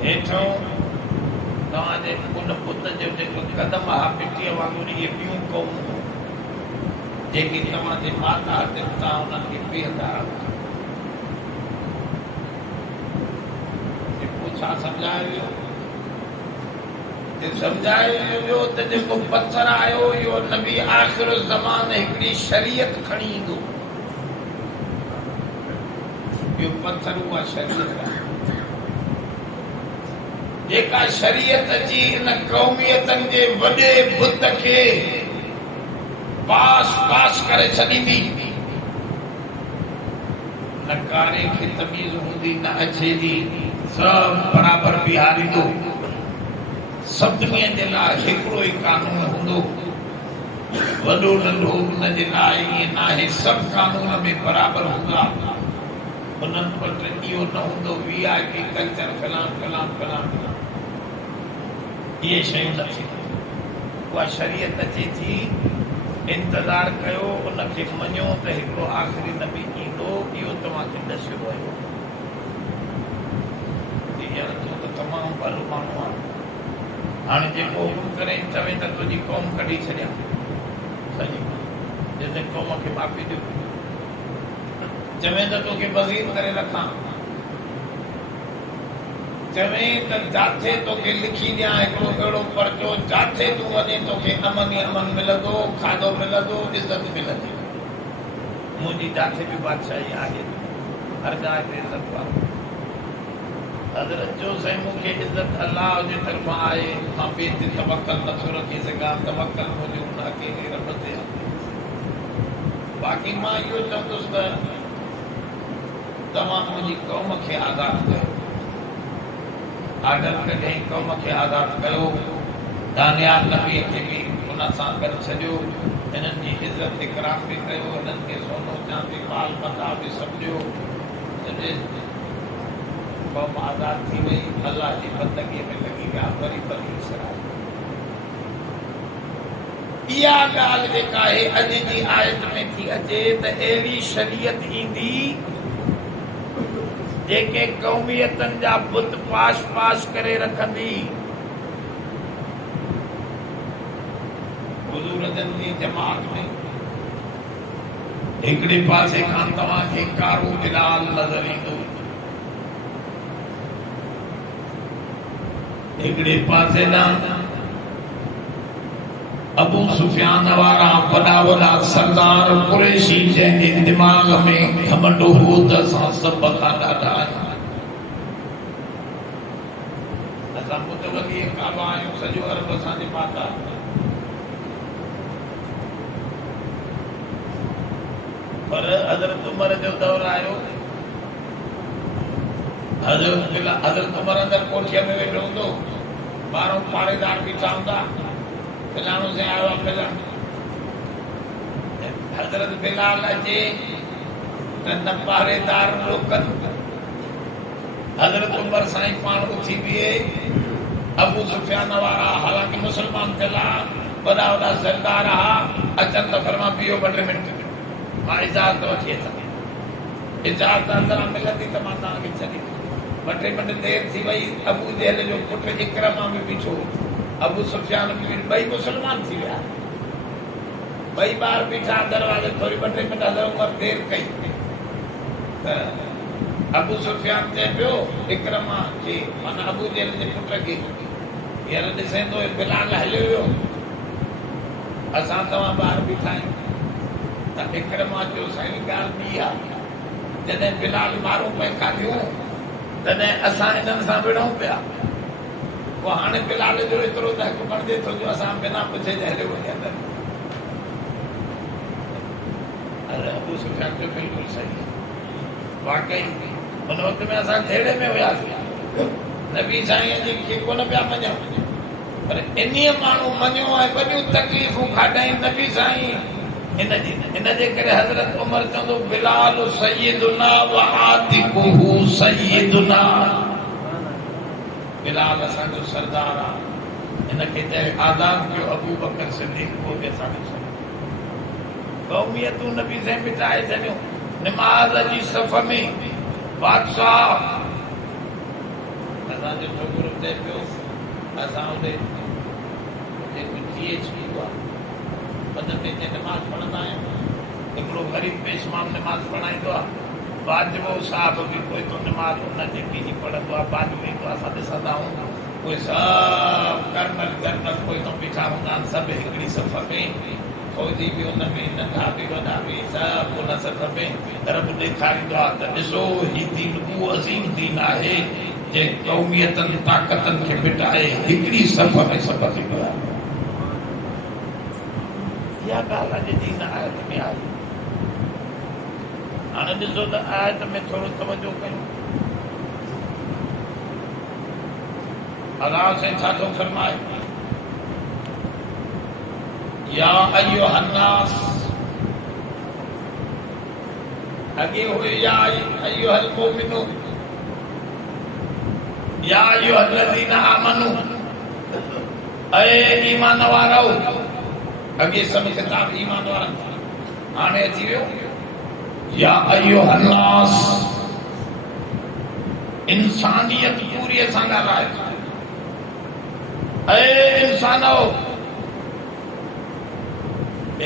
हेठों तव्हांजे उन बुत जो जेको कदम आहे मिटीअ वांगुरु इहे ॿियूं क़ौमूं जेकी तव्हांजे माता पिता उन्हनि खे पीअंदा जेको छा सम्झायो वियो सम्झायो वियो त जेको पत्थर आयो इहो नबी आख़िर ज़मान हिकिड़ी शरीयत खणी ईंदो इहो पत्थर उहा शरीयत आहे जेका शरीयत अची इन क़ौमियतनि जे वॾे बुत खे पास करे छॾींदी न कारे खे तमीज़ हूंदी न अछे जी सभु बराबरि बीहारींदो सभिनी जे लाइ हिकिड़ो ई कानून हूंदो वॾो नंढो हुन जे लाइ ईअं न आहे सभु कानून में बराबरि हूंदा उन्हनि वटि इहो न हूंदो VIP कल्चर फलाण फलाण फलाण इहे शयूं न थींदियूं उहा शरीयत अचे थी इंतज़ार कयो उनखे मञो त हिकिड़ो आख़िरी नबी ईंदो इहो तव्हांखे ॾसियो वियो हींअर तूं त तमामु भलो माण्हू आहे हाणे जेको हुकुम करे चवे त तुंहिंजी क़ौम कढी छॾियां सॼी जेसिताईं क़ौम खे माफ़ी ॾियो चवे त तोखे वज़ीर करे रखां चवे त जिथे तोखे लिखी ॾियां हिकिड़ो अहिड़ो परचो जिथे तूं वञे तोखे अमन ई अमन मिलंदो खाधो मिलंदो इज़त मिलंदी मुंहिंजी जिथे बि बादशाही आहे हर जाइ ते इज़त वारो हज़रत जो साईं मूंखे इज़त अलाह जे तरफ़ां आहे मां ॿिए ते तवकल नथो रखी सघां तवकल मुंहिंजो हुन अकेले रब ते आहे बाक़ी मां इहो चवंदुसि त तव्हां मुंहिंजी क़ौम खे आज़ादु कयो आर्डर कढई क़ौम खे आज़ादु कयो दानियाल नबीअ खे बि हुन सां गॾु छॾियो हिननि जी इज़त इकराम बि कयो हिननि खे सोनो चांदी माल मता बि सभु ॾियो कौम आज़ाद थी वई, अल्लाह जी बंदगी में लगी विया, वरी बनी इसराइल। इहा ॻाल्हि जेका आहे अॼु जी आयत में थी अचे त अहिड़ी शरीयत ईंदी जेके क़ौमियतनि जा बुत पाश पाश करे रखंदी। हुज़ूर जन जी जमात में हिकिड़े पासे खां तव्हांखे कारो बिलाल नज़र ईंदो, हिकिड़े पासे ॾांहुं अबू सुफियान वारा वॾा वॾा सरदार कुरैशी जंहिंजे दिमाग़ में घमंड हो त असां सभ खां ॾाढा आहियूं, असां मुतवली काबा आहियूं, सॼो अरब असांजे माता। पर हज़रत उमर जो दौर आयो, हज़रत उमर अंदर कोठीअ में वेठो हूंदो, ॿारहों पाड़ेदार बीठा हूंदा, फिलाणो से आयो आहे मिलण, हज़रत बिलाल अचे त न पाड़ेदार रोकनि, हज़रत उमर साईं पाण उथी बीहे, अबू सुफियान वारा हालांकि मुसलमान थियल हुआ, वॾा वॾा सरदार हुआ, अचनि त फरमा बीहो 2-3 मिंट, मां इजाज़त वठी अचां, इजाज़त अंदर मिलंदी त मां तव्हांखे छॾींदुमि। 2-3 मिंट देरि थी वई, अबू जहल जो पुटु इकरमा में बीठो, अबू सुफियान में ॿई मुसलमान थी विया, ॿई ॿार बीठा दरवाज़े, थोरी 2-3 मिंट हज़रत उमर देरि कई त अबू सुफियान चए पियो इकरमा खे, माना अबू जहल जे पुट खे, हींअर ॾिसे थो बिलाल हलियो वियो, असां तव्हां ॿार बीठा आहियूं। त इकरमा चयो साईं ॻाल्हि ॿी आहे, जॾहिं बिलाल मारूं पिया काॾियूं तॾहिं असां इन्हनि सां विढ़ूं पिया, पोइ हाणे बिलाल जो एतिरो त हक़ बणिजे थो जो असां बिना पुछे हलियो वञे अंदरि। अरे अबू सुफियान जो बिल्कुलु सही आहे, वाकई हुन वक़्त में असां झेड़े में हुयासीं, नबी साईं जी खे कोन पिया मञूं, पर इन्हीअ माण्हू मञियो ऐं वॾियूं तकलीफ़ूं खाधाई नबी साईं। इनजे करे हज़रत उमर चवंदो बिलाल सय्यदुना व आतिकुहु सय्यदुना, बिलाल असांजो सरदार आहे, हिनखे चए आज़ाद कयो अबू बकर सिद्दीक़, पोइ बि असांजो सरदार। क़ौमियतूं नबी साईं मिटाए छॾियूं, निमाज़ जी सफ़ में बादशाह असांजो छोकिरो चए पियो असां होॾे जेको GHP हुआ बदन में नमाज़ पढ़ंदा आहियूं, हिकिड़ो ग़रीब पेशवान नमाज़ पढ़ाईंदो आहे, वाजिबो साहब बि कोई तो नमाज़ हुन जेकी ही पढ़ंदो आहे, वाजिबो ईंदो आहे, असां ॾिसंदा आहियूं, कोई सभु कर्नल कोई तो बीठा हूंदा आहिनि, सभु हिकिड़ी सफ़ में, फ़ौजी बि हुन में, नंढा बि वॾा बि, सभु हुन सफ़ में रब ॾेखारींदो आहे त ॾिसो हीउ दीन उहो अज़ीम दीन आहे जंहिं क़ौमियतनि ताक़तनि खे मिटाए हिकिड़ी सफ़ में सफ़ खे घुरायो। इहा ॻाल्हि अॼु जी हिन आयत में आई। हाणे ॾिसो त आयत में थोरो तवजो कयूं, अलाह साईं छा थो फरमाए, या अय्युहन्नास, अॻे हुए या अय्युहल मोमिनून, या अय्युहल्लज़ीना आमनू, ऐं ईमान वारो, अॻे सभु ख़िताब ईमान वारनि, हाणे अची वियो या अय्युहन्नास, इंसानियत पूरी सां ॻाल्हाए, ऐं इंसानो,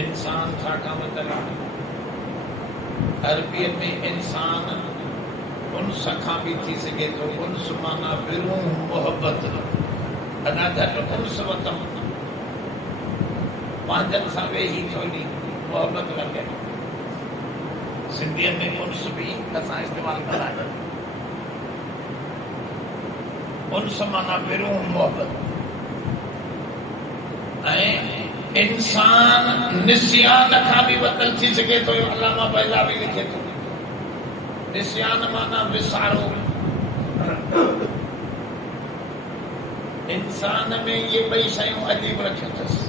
इंसान छा का मतिलबु आहे, अरबीअ में इंसान उन्स खां बि थी सघे थो, उन्स माना विरूं मोहबत, अञा घटि उन्स वतम, पंहिंजनि सां वेही थोरी मोहबत लॻे, सिंधीअ में उन्स बि असां इस्तेमालु कंदा आहियूं, उन्स माना विरूं मोहबत, ऐं इंसान निस्यान खां बि वतल थी सघे थो, अलामा बैज़ावी लिखे थो, निस्यान माना विसारो, इंसान में ये ॿई शयूं अजीब रखियूं अथसि,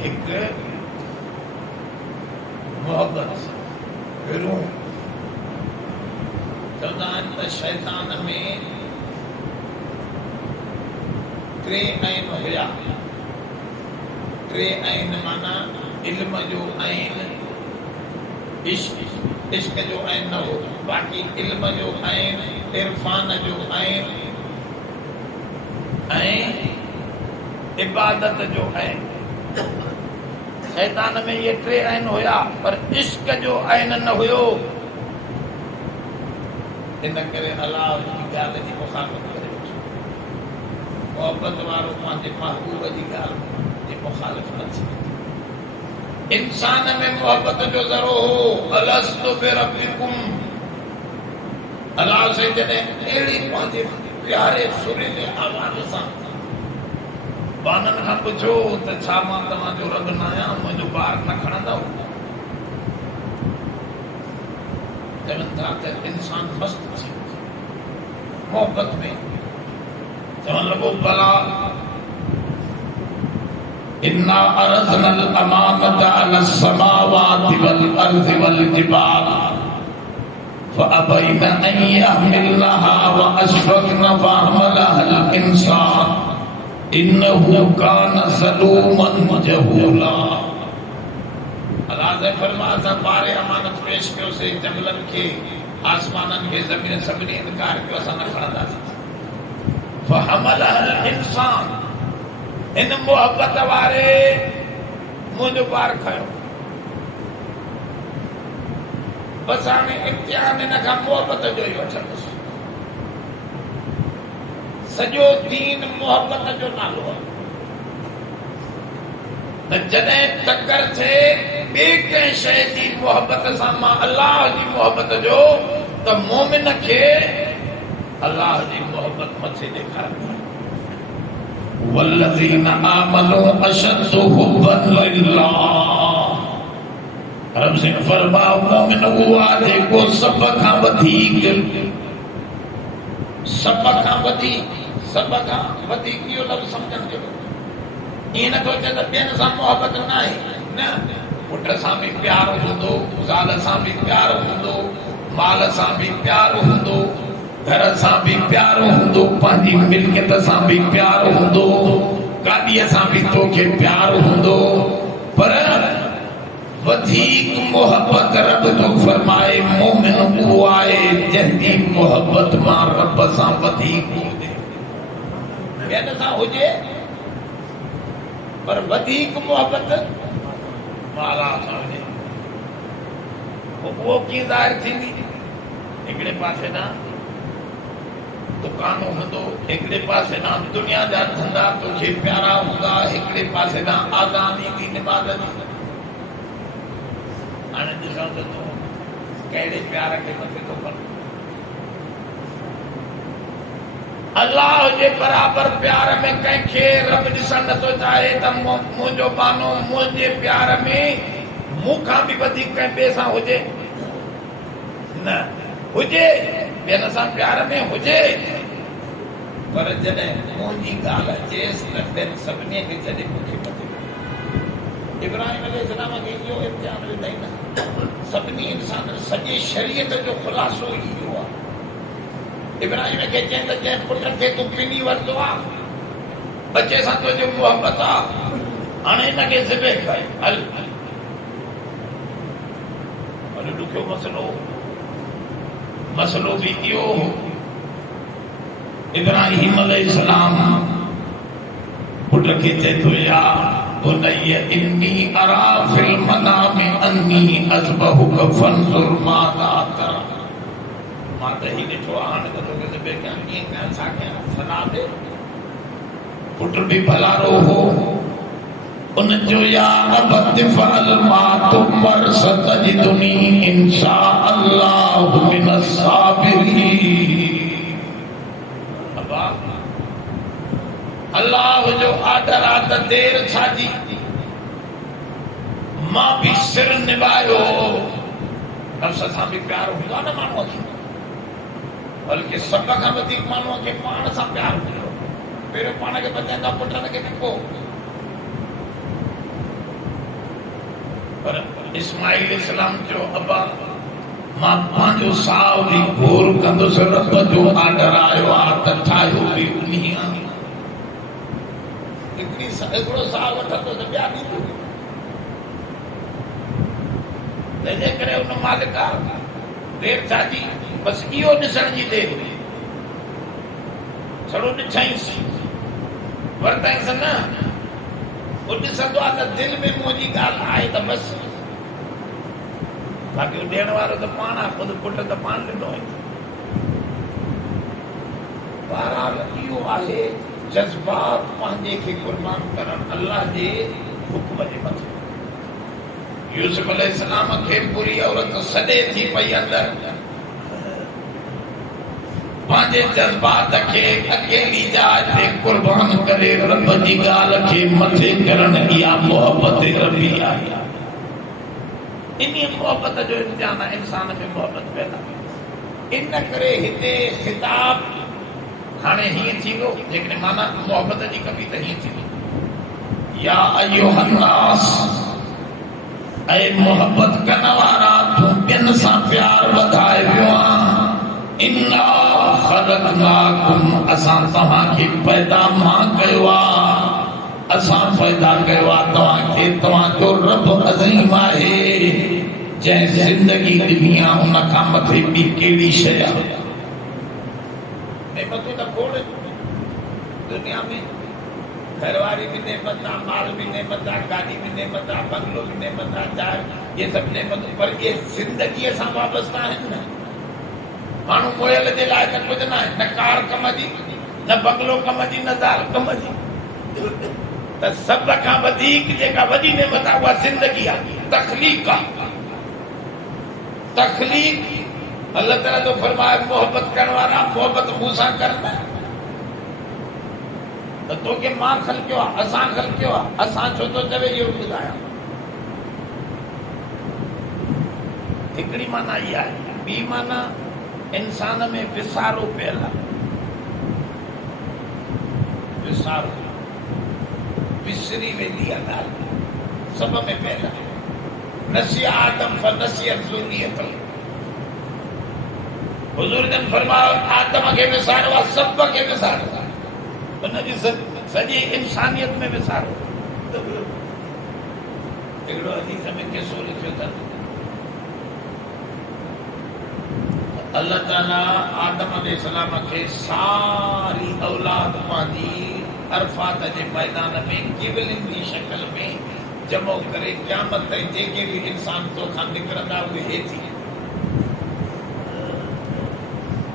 हिकु मोहबत विरूं, चवंदा आहिनि त शैतान में टे आइन हुया। टे आइन माना इल्म जो आइन, इश्क जो आइन न हो, बाक़ी इल्म जो आइन, इरफान जो आइन ऐं इबादत जो आइन। शैतान में ये टे आइन हुया, पर इश्क जो आइन न हुयो। इन करे अलाह जी ॻाल्हि जी मुखालफ़त करे वेठो। मोहब्बत वारो पंहिंजे महबूब जी ॻाल्हि जी मुखालिफ़ न थी। इंसान में मोहब्बत जो ज़रो हो, अलस्तु बिरब्बिकुम। अलाह से जॾहिं अहिड़ी पंहिंजे प्यारे सुरीले आवाज़ सां बाननि खां पुछो त छा मां तव्हांजो रब न आहियां, मुंहिंजो ॿार न खणंदव? चवनि था त इंसान मस्त थी मोहब्बत में। चवण लॻो भला इन्ना अरज़नल अमानत अला समावाति वल अर्ज़ि वल जिबाल फअबैन अन यहमिलनहा व अशफक़न फहमलहल इंसान इन्नहु कान ज़लूमन जहूला। अल्लाह से फरमाया था बारे अमानत पेश कयो से जंगलन के, आसमानन के, ज़मीन सभिनी इनकार कयो, असां न खणंदासीं। फहमलहल इंसान, इन मोहब्बत वारे मुंहिंजो ॿार खयो। बसि हाणे इम्तिहान हिन खां मोहब्बत जो ई वठंदुसि। सॼो दीन मोहब्बत जो नालो आहे। त जॾहिं टकर थिए ॿिए कंहिं शइ जी मोहब्बत सां मां अलाह जी मोहब्बत जो, त मोमिन खे अलाह जी मोहब्बत मथे ॾेखारणी। वल्लज़ीन आमनू अशद्दु हुब्बन लिल्लाह। रब से फरमाओ मोमिन उहो आहे जेको सभ खां वधीक इहो लफ़्ज़ सम्झण जो। ईअं नथो चए त ॿियनि सां मोहब्बत न आहे, न। पुट सां बि प्यार हूंदो, ज़ाल सां बि प्यार हूंदो, माल सां बि प्यार हूंदो, घर सां बि प्यार हूंदो, पंहिंजी मिल्कियत सां बि प्यार हूंदो, गाॾीअ सां बि तोखे प्यार हूंदो। पर वधीक मोहब्बत रब थो फरमाए मोमिन उहो आहे जंहिंजी मोहब्बत मां रब सां वधीक हुजे। ॿियनि सां हुजे पर वधीक मोहब्बत अलाह सां हुजे। उहो कीअं ज़ाहिर थींदी? हिकिड़े पासे ना दुकान हूंदो, हिकिड़े पासे ना दुनिया जा धंधा तोखे प्यारा हूंदा, हिकिड़े पासे ना आज़ान ईंदी निमाज़ जी। हाणे ॾिसो त तूं कहिड़े प्यार खे मथे थो कर। अल्लाह जे बराबर प्यार में कंहिंखे रब ॾिसण नथो चाहे त मुंहिंजो बानो मुंहिंजे प्यार में मूंखां बि वधीक कंहिं ॿिए सां हुजे न। हुजे ॿियनि सां प्यार में हुजे, पर जॾहिं मुंहिंजी ॻाल्हि अचेसि त ॿियनि सभिनी खे जॾहिं मूंखे मथे। इब्राहिम अलैहिस्सलाम खे इहो इम्तिहान विधाई न। सभिनी इंसान सॼे शरीयत जो ख़ुलासो इहो आहे। इब्राहिम खे चवनि त जंहिं पुट खे तूं पिनी वरितो आहे, बचे सां तुंहिंजो मोहब्बत आहे, हाणे हिनखे ज़िबे कयो हल। पर ॾुखियो मसलो बि इहो हो। इब्राहिम अलैहिस्सलाम पुट खे चए थो या बुनय्य इन्नी अरा फिल मनामि अन्नी अज़बहुक फंज़ुर माज़ा तरा। मां त ही ॾिठो आहे, हाणे त तोखे ज़िबे कयां, कीअं कयां, छा कयां, सलाह ॾे। पुट बि भलारो हो। उन जो या अबत फअल मा तुमर सतजिदुनी इंशाअल्लाह मिनस साबिरीन। अबा अल्लाह जो आदर आहे त देर छाजी, मां बि सिर निभायो। नफ़्स सां बि प्यार हूंदो आहे न माण्हूअ खे, बल्कि सभ खां वधीक माण्हूअ खे पाण सां प्यार हूंदो। पहिरियों पाण खे बचाईंदा, पुटनि खे बि पोइ। पर इस्माइल इस्लाम जो अबा मां पंहिंजो साह बि घोर कंदुसि रब जो आर्डर आयो आहे त ठाहियो बि उन्ही हिकिड़ो साह वठंदो त ॿिया ॾींदो तंहिंजे करे उन मालिक देर छाजी बसि इहो ॾिसण जी देर हुई छड़ो ॾिठईंसि वरताईंसि न वो ॾिसंदो आहे त दिलि में मुंहिंजी ॻाल्हि आहे त बसि बाक़ी ॾियण वारो त पाण आहे ख़ुदि पुट त पाण ॾिनो आहे बहरहाल इहो आहे जज़्बात पंहिंजे खे क़ुर्बान करणु अल्लाह जे हुक्म जे मथे यूसुफ अलैहिस्सलाम खे पूरी औरत सॾे थी पई अंदरि पंहिंजे जज़्बात खे अकेली जाइ ते क़ुर्बान करे रब जी ॻाल्हि खे मथे करणु इहा मोहबत रबी आहे इन मोहबत जो इम्तिहान आहे इंसान में मोहबत पैदा इन करे हिते ख़िताब हाणे हीअं थींदो जेकॾहिं माना मोहबत जी कमी त हीअं थींदी या अय्युहन्नास ऐं मोहबत करण वारा तूं ॿियनि सां प्यार वधाए वियो आहे इन्ना ख़लक़नाकुम असां तव्हांखे पैदा मां कयो आहे असां पैदा कयो आहे तव्हांखे तव्हांजो रब अज़ीम आहे जंहिं ज़िंदगी ॾिनी आहे उन खां मथे ॿी कहिड़ी शइ आहे नेमतूं त खोड़ दुनिया में घरवारी भी नेमत आहे माल भी नेमत आहे गाॾी भी नेमत आहे बंगलो भी नेमत आहे चाहे ये सभु नेमतूं पर ये ज़िंदगीअ सां वाबस्ता आहिनि न माण्हू मोयल जे लाइ त कुझु न आहे न कार कम जी न बंगलो कम जी न दाल कम जी त सभ खां वधीक जेका वॾी नेमत आहे उहा ज़िंदगी आहे तख़लीक़ आहे तख़लीक़ अल्लाह ताला तो फरमाए मोहब्बत करण वारा मोहब्बत मूंसां करना तो तोखे मां ख़लक़ियो आहे असां ख़लक़ियो आहे असां छो थो चवे इहो ॿुधायां हिकिड़ी माना इहा आहे ॿी माना इंसान में विसारो पियल आहे विसारो विसरी वेंदी आहे ॻाल्हि सभ में पियल आहे नसिया आदम फनसियत ज़ुर्रियत हुज़ूर जन फरमायो आदम खे विसारो आहे सभ खे विसारो आहे उनजी सॼी इंसानियत में विसारो हिकिड़ो हदीस में किसो लिखियो अथनि अल्लाह ताला आदम अलैहिस्सलाम खे सारी औलाद पंहिंजी अरफात जे मैदान में क़िबलनि जी शक्ल में जमो करे क़यामत ताईं जेके भी इंसान तोखां निकिरंदा उहे हेठि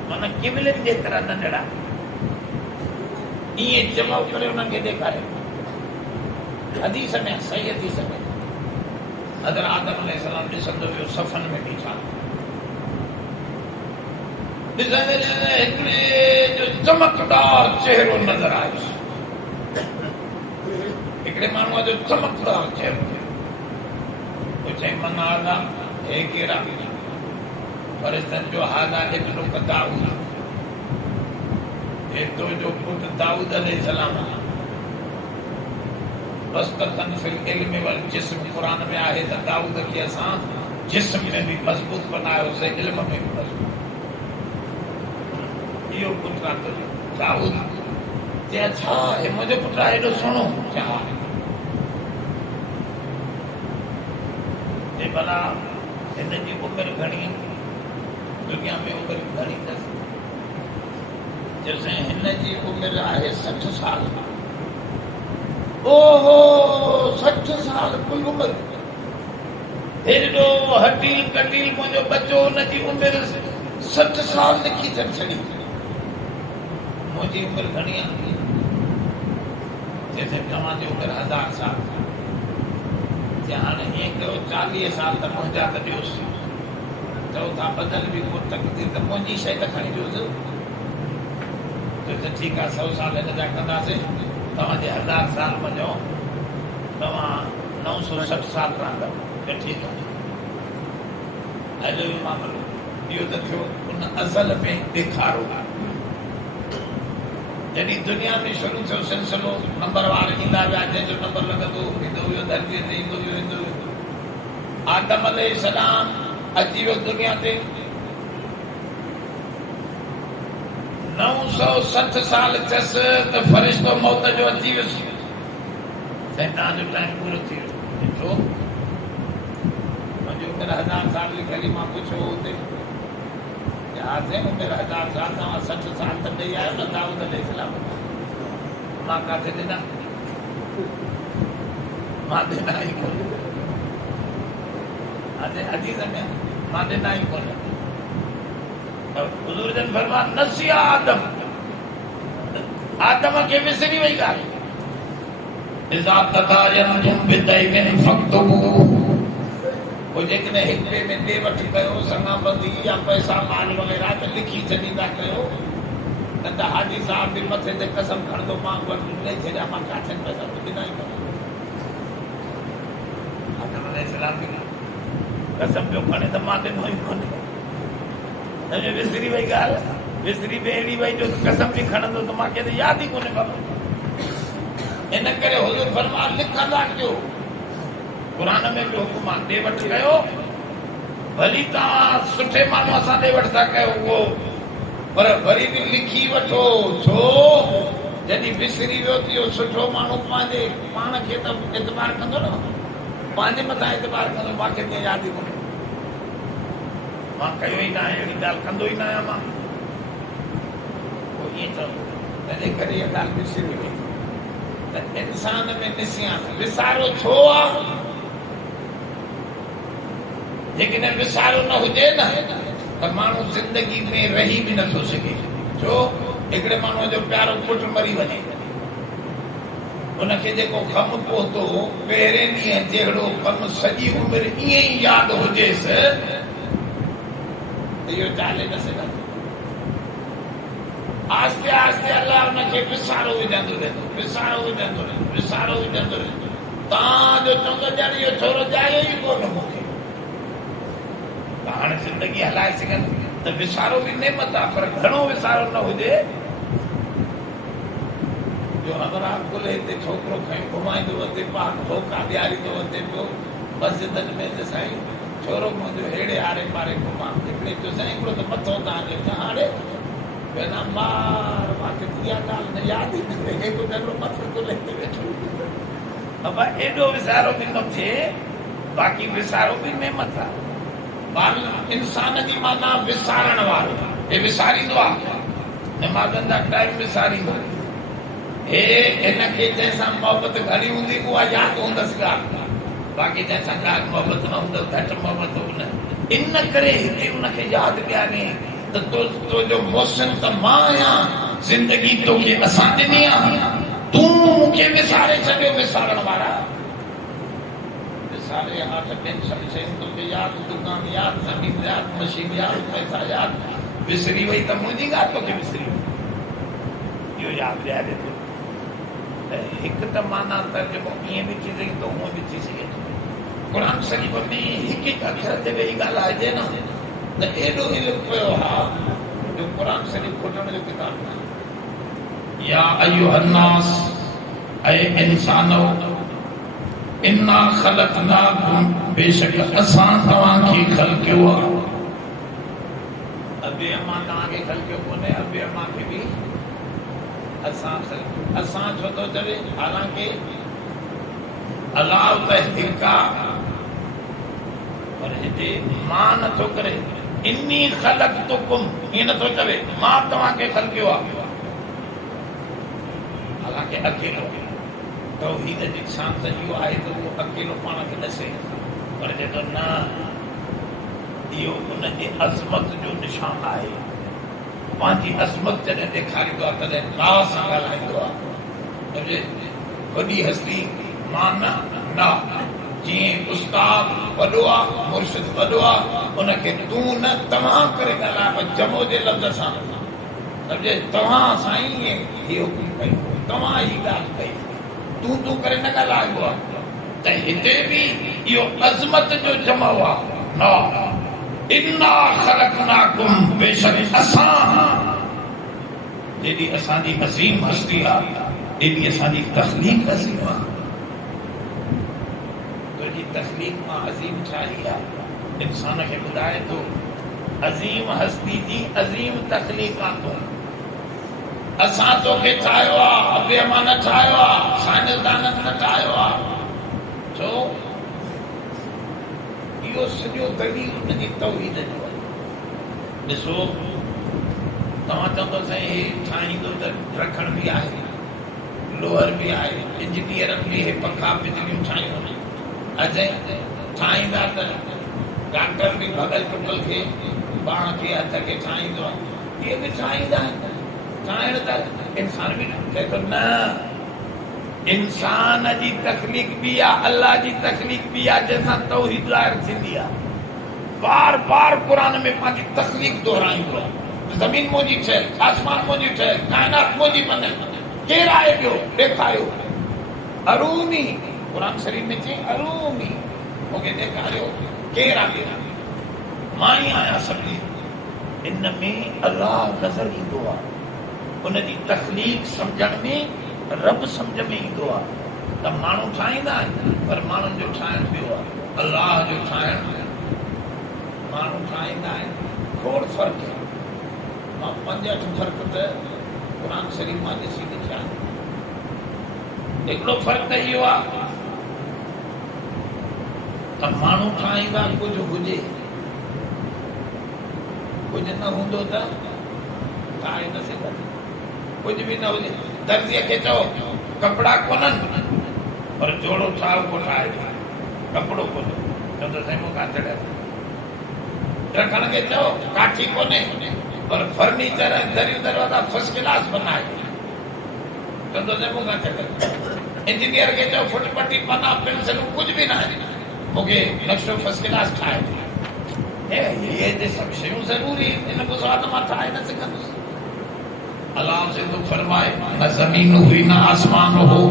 माना क़िबलनि जे तरह नंढड़ा इएं जमो करे उन्हनि खे ॾेखारियो हदीस में सही हदीस में हज़रत आदम अलैहिस्सलाम ॾिसंदो वियो सफ़न में बीठा हिकिड़े जो चमकदार चेहरो नज़र आयुसि हिकिड़े माण्हूअ जो चमकदार चेहरो पोइ चई मन आदा हे कहिड़ा फरिश्तनि जो हादा हिकिड़ो दाऊद हे तुंहिंजो पुटु दाऊद अलैहिस्सलाम बस्ततन फिल इल्म वल जिस्म क़ुरान में आहे त दाऊद खे असां जिस्म में भी मज़बूत बनायोसीं इल्म में भी मज़बूत इहो पुटु आहे तुंहिंजो दाऊद चए छा हे मुंहिंजो पुटु आहे हेॾो सुहिणो छा चए भला हिन जी उमिरि घणी दुनिया में उमिरि घणी अथसि जैसे हिन जी उमिरि आहे 60 साल ओहो 60 साल कुल उमिरि हेॾो हटील कटील मुंहिंजो बच्चो हुनजी उमिरि 60 साल लिखी अथनि छॾी मुंहिंजी उमिरि घणी आहे जैसे तव्हांजी उमिरि 1000 साल जे हाणे ईअं कयो 40 साल त मुंहिंजा त ॾियोसि चओ था बदल बि को तकदीर त मुंहिंजी शइ त खणी ॾियोसि त ठीकु आहे 100 साल हिन जा कंदासीं तव्हांजे 1000 साल वञो तव्हां 960 साल रहंदव त ठीकु आहे हेॾो ई मामिलो इहो त थियो उन अज़ल में ॾेखारो जॾहिं दुनिया में शुरू थियो सिलसिलो नंबर वार ईंदा विया जंहिंजो नंबर लॻंदो ईंदो वियो धरतीअ ते ईंदो वियो आदम अलैहिस्सलाम अची वियो दुनिया ते 960 साल थियस त फरिश्तो मौत जो अची वियुसि। शैतान जो टाइम पूरो थी वियो। ॾिठो मुंहिंजी उमिरि 1000 साल लिखियलु, मां पुछियो हुते उमिरि 1000 साल, तव्हां 60 साल त ॾेई आयो न दाऊद अलैहि सलाम। मां किथे ॾिना? मां ॾिना ई कोन। हदीस में मां ॾिना ई कोन। हुज़ूर जन फरमाया नसिया आदम खे विसरी वई ॻाल्हि। इज़ा तदायनतुम बिदैनिन फक्तबू, पोइ जेकॾहिं हिक ॿिए में ॾे वठि कयो, संगाबंदी या पैसा माल वग़ैरह त लिखी छॾींदा कयो। न त हाजी साहब बि मथे ते कसम खणंदो, मां ॾेई छॾिया, मां काथे पैसा ॾिना ई कोन। आदम अलैहिस्सलाम बि कसम पियो खणे त मां ॾिनो ई कोन। विसरी वई ॻाल्हि, विसरी बि अहिड़ी वई जो कसम बि खणंदो त मूंखे त यादि ई कोन्हे बाबा। इन करे हुज़ूर फरमाया लिखंदा कयो। क़ुरान में बि हुकुम आहे ॾे वठि कयो। भली तव्हां सुठे माण्हूअ सां ॾे वठि था कयो उहो, पर वरी बि लिखी वठो। छो जॾहिं विसरी वियो त इहो सुठो माण्हू पंहिंजे पाण खे त एतबार कंदो न, पंहिंजे मथां एतबार कंदो, मूंखे त यादि ई कोन्हे, मां कयो ई न आहे, अहिड़ी ॻाल्हि कंदो ई न आहियां मां। पोइ ईअं चवंदो, तंहिंजे करे इहा ॻाल्हि विसरी वई। त इंसान में निसियान विसारो छो आहे? जेकॾहिं विसारो न हुजे न त माण्हू ज़िंदगी में रही बि नथो सघे। छो? हिकिड़े माण्हूअ जो प्यारो पुटु मरी वञे, उनखे जेको कमु पहुतो पहिरें ॾींहं जहिड़ो कमु सॼी उमिरि ईअं ई यादि हुजेसि त इहो चाले न सघंदो। आस्ते आस्ते अलाह उनखे विसारो विझंदो रहंदो, विसारो विझंदो रहंदो, विसारो विझंदो रहंदो। तव्हांजो चवंदो ॼण इहो छोरो जायो ई कोन मूंखे। हाणे ज़िंदगी हलाए सघंदो त विसारो बि नेमत आहे, पर घणो विसारो न हुजे जो हमरा कुल हिते छोकिरो खणी घुमाईंदो वञे, पाक धोखा ॾियारींदो वञे पियो मस्जिदनि में त साईं छोरो मुंहिंजो हेड़े आड़े पाड़े घुमा। हिकिड़े चयो साईं हिकिड़ो त मथो तव्हांखे हाणे पहिला मार, मूंखे इहा ॻाल्हि न यादि ई न रहे, गुज़रो मथो तो लही वेठो। बाबा एॾो विसारो बि न थिए, बाक़ी विसारो बि नेमत आहे। इंसान जी माना विसारण वारो, हे विसारींदो आहे, नमाज़नि जा टाइम विसारींदो, हे हिनखे जंहिंसां मोहबत घणी हूंदी उहा यादि हूंदसि ॻाल्हि, बाक़ी जंहिंसां ॻाल्हि मोहबत न हूंदसि, घटि मोहबत न। इन करे हिते उनखे यादि ॾियारे त तुंहिंजो मोहसिन त मां आहियां, ज़िंदगी तोखे असां ॾिनी आहे, तूं मूंखे विसारे छॾियो। विसारण वारा विसारे हा त टेंशन शयूं तोखे यादि, दुकान यादि, ज़मीन यादि, मशीन यादि, पैसा यादि, विसरी वई त मुंहिंजी ॻाल्हि तोखे विसरी वई, इहो यादि ॾियारे थो। त हिकु त माना तर्जुमो ईअं बि थी सघे थो, हूअं बि थी सघे थो। क़ुर शरीफ़ में हिकु हिकु अखर ते वेही ॻाल्हाइजे न त एॾो इल्मु पियो आहे जो क़ुर शरीफ़ खुटण जो किताब न आहे। या अय्युहन्नास, ऐ इंसानो, इन्ना ख़लक़नाकुम, बेशक असां तव्हांखे ख़लक़ियो आहे। अबे अम्मा तव्हांखे ख़लक़ियो कोन्हे, अबे अम्मा खे बि असां असां छो थो चवे, हालांकि अलाह त हिकु आहे, पर हिते मां नथो करे, इन्नी ख़लक़तुकुम ईअं नथो चवे मां तव्हांखे ख़लक़ियो आहे, हालांकि अकेलो। तौहीद जी शान त इहो आहे त उहो अकेलो पाण खे ॾसे, पर जेको न, इहो उनजी अज़मत जो निशान आहे। पंहिंजी अज़मत जॾहिं ॾेखारींदो आहे तॾहिं ला सां ॻाल्हाईंदो आहे। वॾी हस्ती मां न, जीअं उस्ताद वॾो आहे, मुर्शिद वॾो आहे, उनखे तूं न तव्हां करे ॻाल्हाए, जमो जे लफ़्ज़ सां सम्झे, तव्हां साईं इहे हुकुम कई, तव्हां ई ॻाल्हि कई, तूं तूं करे न ॻाल्हाइबो आहे। त हिते बि इहो अज़मत जो जमो आहे। न इन्ना ख़लक़नाकुम, बेशक असां, एॾी असांजी अज़ीम हस्ती आहे, एॾी असांजी तख़लीक़ अज़ीम आहे। तुंहिंजी तख़लीक़ मां अज़ीम छा ई आहे? इंसान के ॿुधाए थो अज़ीम हस्ती जी अज़ीम तख़लीक़ातूं असां तोखे ठाहियो आहे, बेमान ठाहियो आहे, साइंसदाननि न ठाहियो आहे। छो? इहो सॼो दलील उनजी तौहीद जो आहे। ॾिसो तव्हां चवंदो साईं हे ठाहींदो त रखण बि आहे, लोहर बि आहे, इंजीनियरनि बि हे पंखा बिजलियूं ठाहियूं, अजय ठाहींदा त डॉक्टर बि भॻल टुटल खे बाण खे हथ खे ठाहींदो आहे, इहे बि ठाहींदा आहिनि। ठाहिण त इंसान बि चए थो न, इंसान जी तख़लीक़ बि आहे, अल्लाह जी तख़लीक़ बि आहे, जंहिंसां तौहीद ज़ाहिर थींदी आहे। बार बार क़ुरान में पंहिंजी तख़लीक़ दोहराईंदो आहे। ज़मीन मुंहिंजी ठहियल, आसमान मुंहिंजी ठहियल, काइनात मुंहिंजी बनल, केरु आहे ॿियो ॾेखारियो। अरूनी क़ुरान शरीफ़ में चई अरूनी, मूंखे ॾेखारियो केरु आहे, मां ई आहियां सभिनी। इन में अल्लाह नज़र ईंदो आहे, उनजी तख़लीक़ सम्झण में रब सम्झ में ईंदो आहे। त माण्हू ठाहींदा आहिनि पर माण्हुनि जो ठाहिण ॿियो आहे, अल्लाह जो ठाहिण माण्हू ठाहींदा आहिनि। खोड़ फ़र्क़ु आहे। मां 5-8 फ़र्क़ु त क़ुरान शरीफ़ मां ॾिसी ॾिठा आहिनि। हिकिड़ो फ़र्क़ु त इहो आहे त माण्हू ठाहींदा कुझु हुजे, कुझु न हूंदो त ठाहे न सघंदा, कुझु बि न हुजे। दर्जीअ खे चओ कपिड़ा कोन्हनि पर जोड़ो ठाहे को ठाहे ॾे, कपिड़ो कोन्हे चवंदो साईं मूंखां चढ़िया। रखण खे चओ काठी कोन्हे पर फर्नीचर दरियूं दरवाजा फर्स्ट क्लास बनाए, चवंदो साईं मूंखां चढ़िया। इंजीनियर खे चओ फुटपटी पना पेंसिलूं कुझु बि न आहे, मूंखे नक्शो फर्स्ट क्लास ठाहे ॾे। ये सभु शयूं ज़रूरी, इन को सवाल मां ठाहे न सघंदुसि। अल्लाह से तो फरमाए न ज़मीन हुई न आसमान हो,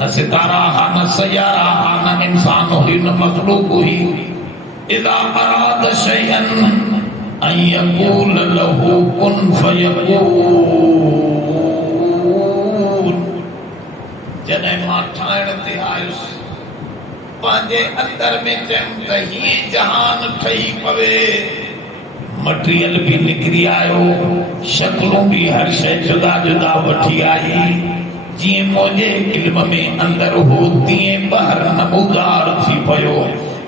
न सितारा हा न सयारा हा न इंसान हुई न मखलूक हुई। इज़ा अराद शैअन अन यक़ूल लहू कुन फयकून। जॾहिं मां ठाहिण ते आयुसि पंहिंजे अंदर में चयमि त हीअ जहान ठही पवे, मटीरियल भी निकरी आयो, शक्लों भी हर शय जुदा जुदा वठी आई। जी मुझे इल्म में अंदर हो तीअं ॿाहिर नमूदार थी पियो।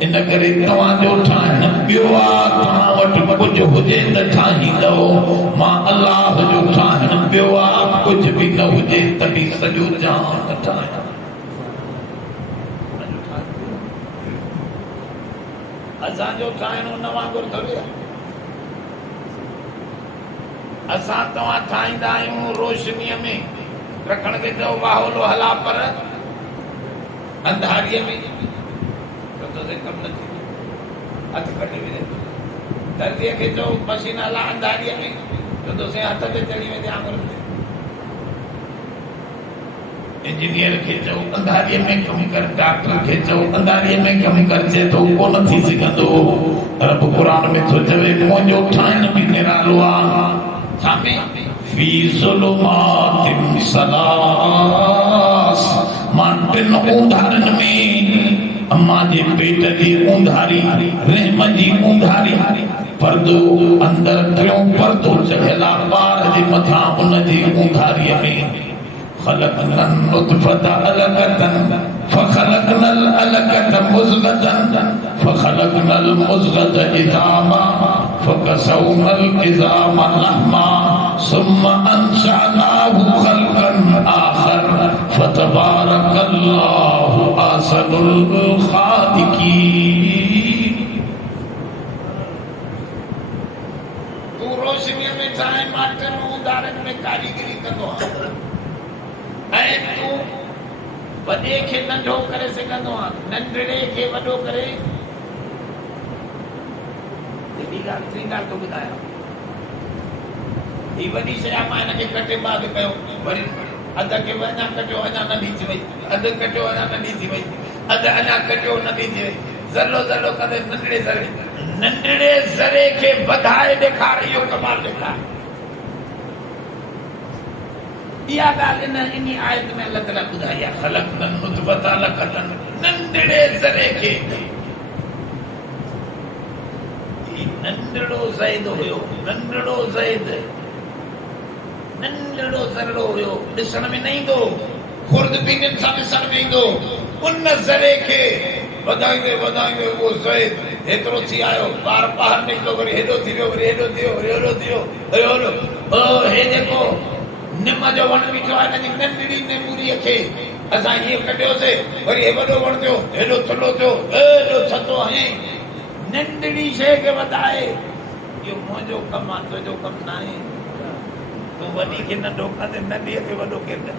इन करे तव्हांजो ठाहिण ॿियो आहे, तव्हां वटि कुझु हुजे त ठाहींदव, मां अल्लाह जो ठाहिण ॿियो आहे, कुझु बि न हुजे त बि सॼो जहान ठाहियां। असांजो ठाहिणो न वांगुरु थोरी आहे। असां तव्हां ठाहींदा आहियूं रोशनीअ में, रखण खे चओ वाहोलो हला पर अंधारीअ में कमु न थींदो, हथु कढी वञे। दर्जीअ खे चओ मशीन हला अंधारीअ में, चवंदो साईं हथ ते चढ़ी वेंदे आङुर ते। इंजीनियर खे चओ अंधारीअ में कमु कर, डॉक्टर खे चओ अंधारीअ में कमु करजे तो कोन थी सघंदो। रब क़ुरान में थो चवे मुंहिंजो ठाहिण बि निरालो आहे। फी ज़ुलुमातिन सलास, मां 3 ऊंधारनि में, अम्मा जे पेट जी ऊंधारी, रहम जी ऊंधारी, पर्दो अंदर 3 पर्दो चढ़ियल आहे ॿार जे मथां, उन जी ऊंधारीअ में ख़लक़नल नुतफ़ता अलक़तन फ़ख़लक़नल अलक़त मुज़ग़तन फ़ख़लक़नल मुज़ग़त इज़ामा फ़कसौनल इज़ामा लहमा सुम्मा अंशअनाहु ख़ल्क़न आख़र फ़तबारकल्लाहु अहसनुल ख़ालिक़ीन। तू रोशनीअ में ठाहे, मां 3 ऊंधारनि में कारीगरी कंदो आहियां। ऐं तूं वॾे खे नंढो करे सघंदो आहे, नंढड़े खे वॾो करे। ॿी ॻाल्हि तो ॿुधायां, हीअ वॾी शइ आहे, मां हिनखे कटे बाद कयो, वरी अधु खे अञा कटियो अञा नंढी थी वई, अधु कटियो अञा नंढी थी वई, अधु अञा कटियो नंढी थी वई, ज़रो ज़रो कंदे नंढड़े ज़रे खे वधाए ॾेखार, इहो कमाल ॾेखार। इहा ॻाल्हि इन आयत में अल्लाह ताला ॿुधाई आहे, ख़लक़नल नुतफ़ता अलक़तन, नंढड़े ज़रे खे नंढड़ो ज़ैद हुयो, नंढड़ो ज़ैद, नंढड़ो ज़रड़ो हुयो, ॾिसण में न ईंदो, खुर्दबीनियुनि सां ॾिसण में ईंदो। उन ज़रे खे वधाईंदे वधाईंदे उहो ज़ैद हेतिरो थी आयो, ॿार ॿाहिरि निकितो, वरी हेॾो थी वियो, वरी हेॾो थी वियो, वरी हेॾो थी वियो, हे जेको निम जो वण बीठो आहे हिनजी नंढड़ी नेमूरीअ खे असां हीअं कढियोसीं, वरी हे वॾो वण थियो, हेॾो थुल्हो थियो, हेॾो थधो हयईं। नंढड़ी शइ खे वधाए, इहो मुंहिंजो कमु आहे, तुंहिंजो कमु न आहे। तूं वॾी खे नंढो कंदे, नंढीअ खे वॾो केरु कंदे?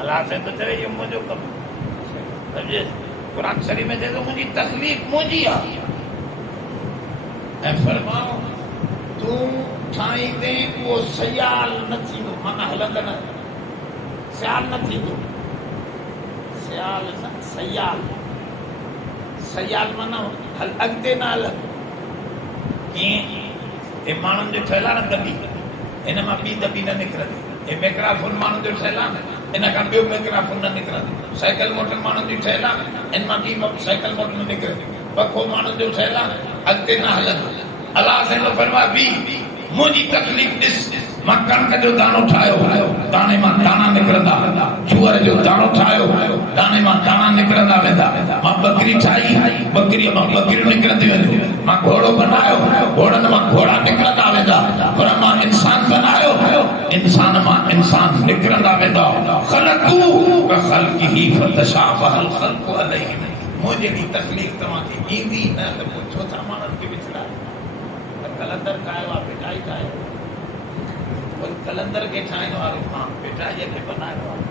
अलाह साईं त चवे इहो मुंहिंजो कमु आहे। क़ुरान शरीफ़ में चए थो मुंहिंजी तकलीफ़ मुंहिंजी आहे। ऐं फरमाओ तूं ठाहींदे उहो सयाल न थींदो, माना हलंदड़ सियाल न थींदो, सियाल न सयाल, सयाल माना हल अॻिते न हल। कीअं? हे माण्हुनि जो ठहियल आहे न दॿी, हिन मां ॿी दॿी न निकिरंदी। हे मैक्राफोन माण्हुनि जो ठहियल आहे न, इन खां ॿियो मैक्राफोन न निकिरंदो। साइकिल मोटर माण्हुनि जी ठहियल आहे, इन मां ॿी साइकिल मोटर न निकिरंदी। पखो माण्हुनि जो ठहियल आहे, अॻिते न हलंदो। अलाह साईं फरमाए ॿी मुंहिंजी तकलीफ़ ॾिस, मां कणिक जो दाणो ठाहियो, दाणे मां दाणा निकिरंदा, जूअर जो दाणो ठाहियो, दाणे मां दाणा निकिरंदा वेंदा। मां बकरी ठाही, बकरीअ मां बकरियूं निकिरंदियूं वेंदियूं। मां घोड़ो बनायो, घोड़नि मां घोड़ा निकिरंदा वेंदा। पर मां इंसान बनायो, इंसान मां इंसान निकिरंदा वेंदा। ख़लक़ू कख़ल्क़िही फ़तशाबहल ख़ल्क़ु अलैहिम। मुंहिंजी तकलीफ़ तव्हांखे ईंदी न त पोइ छो था माण्हुनि खे विछड़ायो? कलंदर ठाहियो आहे, पिटाई ठाहियो, वरी कलंदर खे ठाहिण वारो मां पिटाईअ खे बनायो आहे।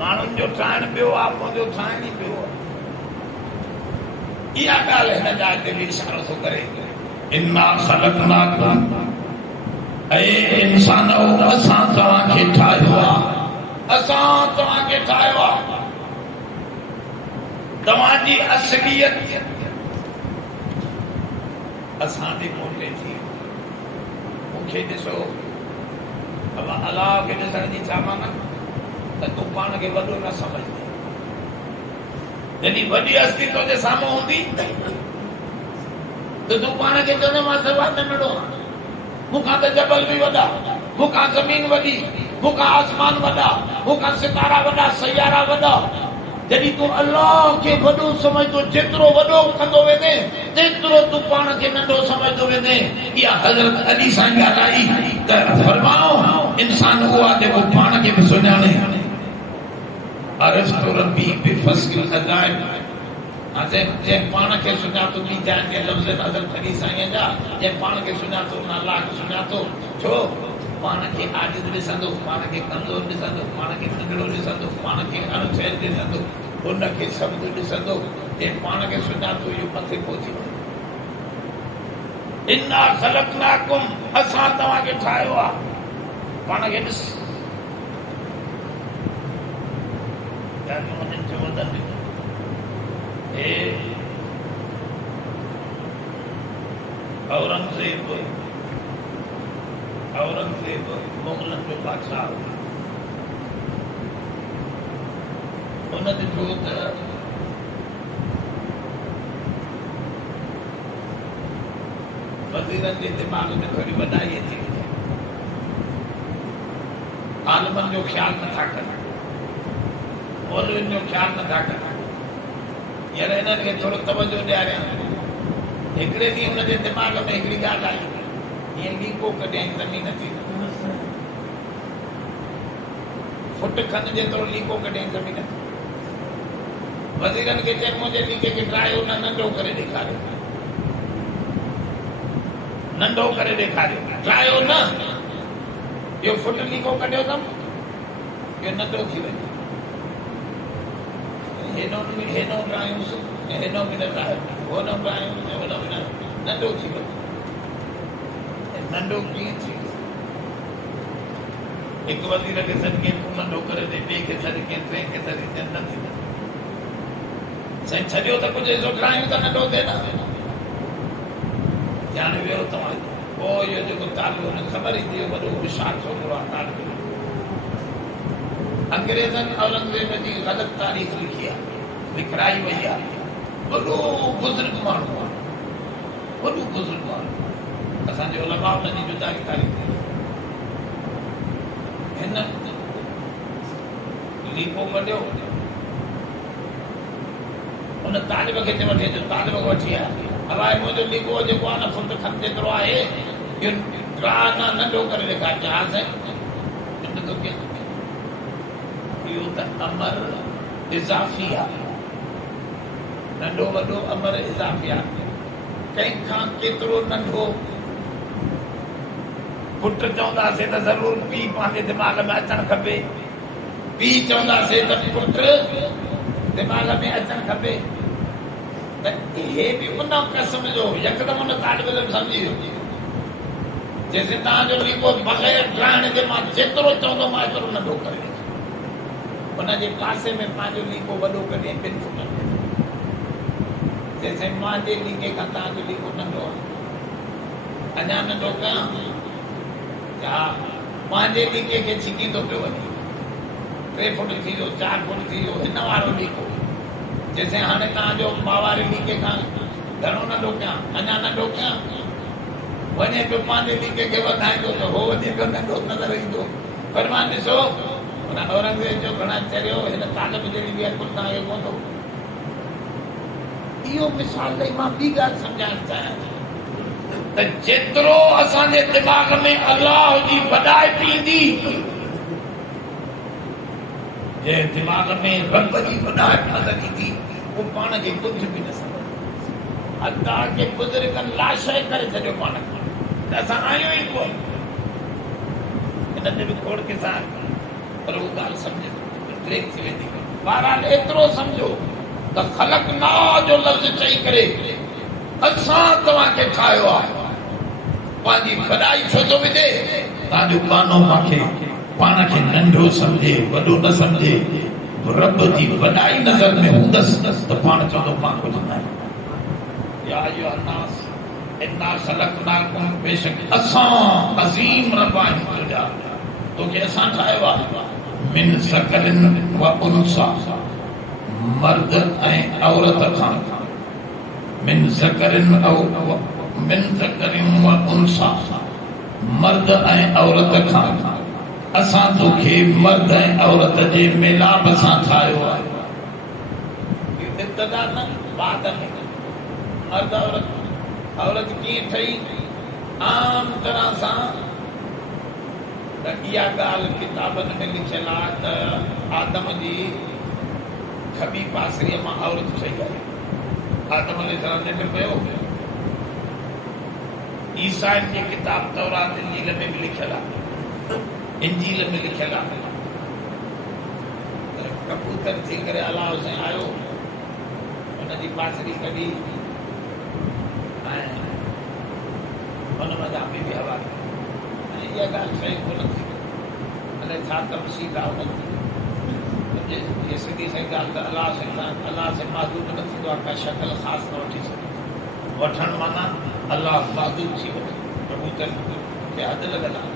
माण्हुनि जो ठाहिण ॿियो आहे, मुंहिंजो ठाहिण ई ॿियो आहे। इहा ॻाल्हि हिन जाइ ते बि इशारो थो करे, इन्ना ख़लक़नाकुम, ऐ इंसानो असां तव्हांखे ठाहियो आहे, असां तव्हांखे ठाहियो आहे। तव्हांजी असलियत असांजे मोटे थी। मूंखे ॾिसो, अलाह खे ॾिसण जी छा माना त तूं पाण खे वॾो न समझदे। जॾहिं वॾी हस्ती तुंहिंजे साम्हूं हूंदी त तूं पाण खे चवंदे मां सवा नंढड़ो आहियां, मूंखां त जबल बि वॾा, मूंखां ज़मीन वॾी, मूंखां आसमान वॾा, मूंखां सितारा वॾा, सयारा वॾा। जॾहिं तूं अलाह खे वॾो समझदो, जेतिरो वॾो कंदो वेंदे तेतिरो तूं पाण खे नंढो समझदो वेंदे। इहा हज़रत अली साईं ॻाल्हि आई त फरमाओ इंसान उहो आहे जेको पाण खे बि सुञाणे। अरस्तु रब्बी बिफस्ल अज़ाइम, जंहिं पाण खे सुञातो ॿी जाइ ते लफ़्ज़ हज़रत अली साईं जा, जंहिं पाण खे सुञातो उन अलाह खे सुञातो। छो? पाण खे आजिज़ ॾिसंदो, पाण खे कमज़ोर ॾिसंदो, पाण खे नंढड़ो ॾिसंदो, पाण खे अणुशहर ॾिसंदो, उनखे सभु ॾिसंदो। जंहिं पाण खे सुञातो इहो मथे पहुची वञे। इन्ना ख़लक़नाकुम, असां तव्हांखे ठाहियो आहे, पाण खे ॾिस। औरंगज़ेब मुग़लनि जो बादशाह हो। उन ॾिठो त वज़ीरनि जे दिमाग़ में थोरी वॾाई अची वई, आलमनि जो ख़्यालु नथा कनि, मौलवियुनि जो ख़्यालु नथा कनि। हींअर हिननि खे थोरो तवजो ॾियारियां। हिकिड़े ॾींहुं हुनजे दिमाग़ में हिकिड़ी ॻाल्हि आई, हीअं लीको कॾहिं ज़मीन थी फुट खनि जेतिरो लीको कॾहिं ज़मीन थी। वज़ीरनि खे चए मुंहिंजे लीके खे ड्रायो न, नंढो करे ॾेखारियो, नंढो करे ॾेखारियो, ड्रायो न। इहो फुट लीको कढियो अथमि, इहो नंढो थी वञे। हेनो ड्रायूंसि, हेनो बि न ड्रायो, होनो ड्रायूंसि, होनो बि न, नंढो थी वञे। नंढो कीअं थी? हिकु वज़ीर खे सॾु तूं नंढो करे ॾे, ॿिए खे सॾु टे खे सॾु न थींदो। साईं छॾियो त कुझु हिसो ड्रायूं त नंढो थिए न। ॼाणे वियो तव्हां। पोइ इहो जेको तालियो हुन ख़बर ईंदी वॾो होशियारु छोकिरो आहे तालियो। अंग्रेज़नि औरंगज़ेब जी ग़लति तारीख़ लिखी आहे, विकिराई वई आहे। वॾो बुज़ुर्ग माण्हू आहे, वॾो बुज़ुर्ग माण्हू। असांजे उलमा उन्हनि जी जुदाई तारीफ़ कई। हिन लीपो कढियो, उन तालिब खे चयो वठी अचो, तालिब खे वठी आया। हवाए मुंहिंजो लीपो जेको आहे न फुट खन जेतिरो आहे, इहो नंढो करे ॾेखार जहाज़ इहो त अमर इज़ाफ़ी आहे, नंढो वॾो अमर इज़ाफ़ी आहे। कंहिंखां केतिरो नंढो पुट चवंदासीं त ज़रूरु पीउ पंहिंजे दिमाग़ में अचणु खपे, पीउ चवंदासीं त पुट दिमाग़ में अचणु खपे। त इहे बि उन क़िस्म जो यकदमि उन तालिब इल्म सम्झी वियो। जैसे तव्हांजो लीको बग़ैर ड्राइण जे मां जेतिरो चवंदो मां एतिरो नंढो करे उनजे पासे में पंहिंजो लीको वॾो कॾहिं 2 फुट जैसे मुंहिंजे लीके खां तव्हांजो लीको नंढो आहे, अञा नंढो कयां हा, मुंहिंजे लीके खे छिकी थो पियो वञे, 3 फुट थी वियो, 4 फुट थी वियो हिन वारो लीको। जैसे हाणे तव्हांजो मां वारे लीके खां घणो नंढो कयां, अञा नंढो कयां, वञे पियो पंहिंजे लीके खे वधाईंदो त हो वञे पियो नंढो नज़र ईंदो। पर मां ॾिसो हुन औरंगज़ेब जो घणा चरियो, हिन तालिब जहिड़ी बि अकुल तव्हांखे कोन्हो। इहो मिसाल ॾेई मां ॿी ॻाल्हि सम्झाइणु चाहियां त जेतिरो असांजे दिमाग़ में अलाह जी वॾाइपी ईंदी, जे दिमाग़ में रब जी वॾाइप नज़र ईंदी, उहो पाण खे कुझु बि न सम्झंदो। अल्लाह खे बुज़ुर्गनि लाशय करे छॾियो पाण खे, त असां आहियूं ई कोन। हिन ते बि खोड़ किसा, पर उहा ॻाल्हि सम्झ ब्रेक थी वेंदी। बहरहाल एतिरो सम्झो त ख़लक़ना जो लफ़्ज़ चई करे असां तव्हांखे ठाहियो आहे। पंहिंजी वॾाई छो थो विझे? तव्हांजो कानो मूंखे पाण खे नंढो सम्झे, वॾो न सम्झे। रब जी वॾाई नज़र में हूंदसि त पाण चवंदो मां कुझु न आहियां। या अय्युहन्नास इन्ना ख़लक़नाकुम, बेशक असां अज़ीम रब आहियूं तुंहिंजा, तोखे असां ठाहियो आहे। मिन ज़करिन व उनसा, मर्द ऐं औरत खां। मिन ज़करिन व उनसा, मर्द ऐं औरत खां। असां तोखे मर्द ऐं औरत जे मिलाप सां ठाहियो आहे। इब्तिदा न बाद में मर्द औरत कीअं ठही? आम तरह सां त इहा ॻाल्हि किताबनि में लिखियल आहे त आदम जी खबी पासरीअ मां औरत ठही आहे। आदम अलैहिस्सलाम निंड पियो। ईसा जी किताब तौरात इंजील में बि लिखियल आहे, इंजील में लिखियल आहे। कबूतर थी करे अलाह हुसैन आयो, हुनजी पासरी कढी ऐं हुन मज़ा में बि हवा कई। ऐं इहा ॻाल्हि शइ कोन थी, अलाए छा तफ़सील आहे हुनजी। इहा सिधी सही ॻाल्हि त अलाह से महदूद न थींदो आहे, का शक्ल ख़ासि न वठी सघे। वठणु माना अलाह महदूद थी वञे, कबूतर खे हद लॻल आहे,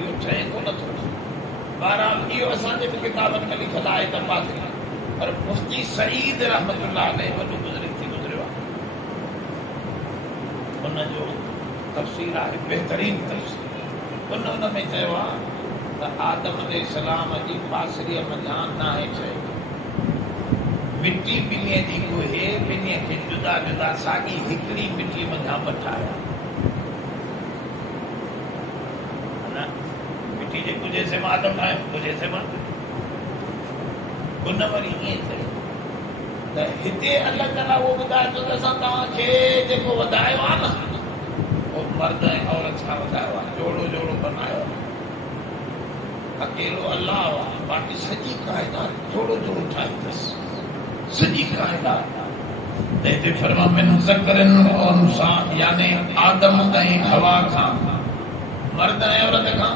इहो ठहे कोन थो। बहरहाल इहो असांजे बि किताबनि में लिखियल आहे त पासरी, पर मुफ्ती सईद रहमतुल्लाह अलैह वॾो बुज़ुर्ग थी गुज़रियो आहे, हुनजो तफ़सील आहे बहितरीन तफ़सील। हुन में चयो आहे त आदम अलैहिस्सलाम जी पासरीअ मथां नाहे चयो, मिटी ॿिन्हीअ जी ॻोहे, ॿिन्हीअ खे जुदा जुदा साॻी हिकिड़ी मिटीअ मथां ठाहिया। मिटी जे कुझे से मां आदम ठाहियो, कुझे से मां। उन वरी ईअं चयो त हिते अलाह ताला उहो ॿुधाए थो त असां तव्हांखे जेको वधायो आहे न, उहो मर्द ऐं औरत सां वधायो आहे, जोड़ो जोड़ो बनायो आहे। अकेलो अलाह आहे, बाक़ी सॼी काइनात जोड़ो जोड़ो ठाही अथसि, सॼी काइनात। त हिते फरमा मिन ज़करिन व उनसा, यानी आदम ऐं हवा खां, मर्द ऐं औरत खां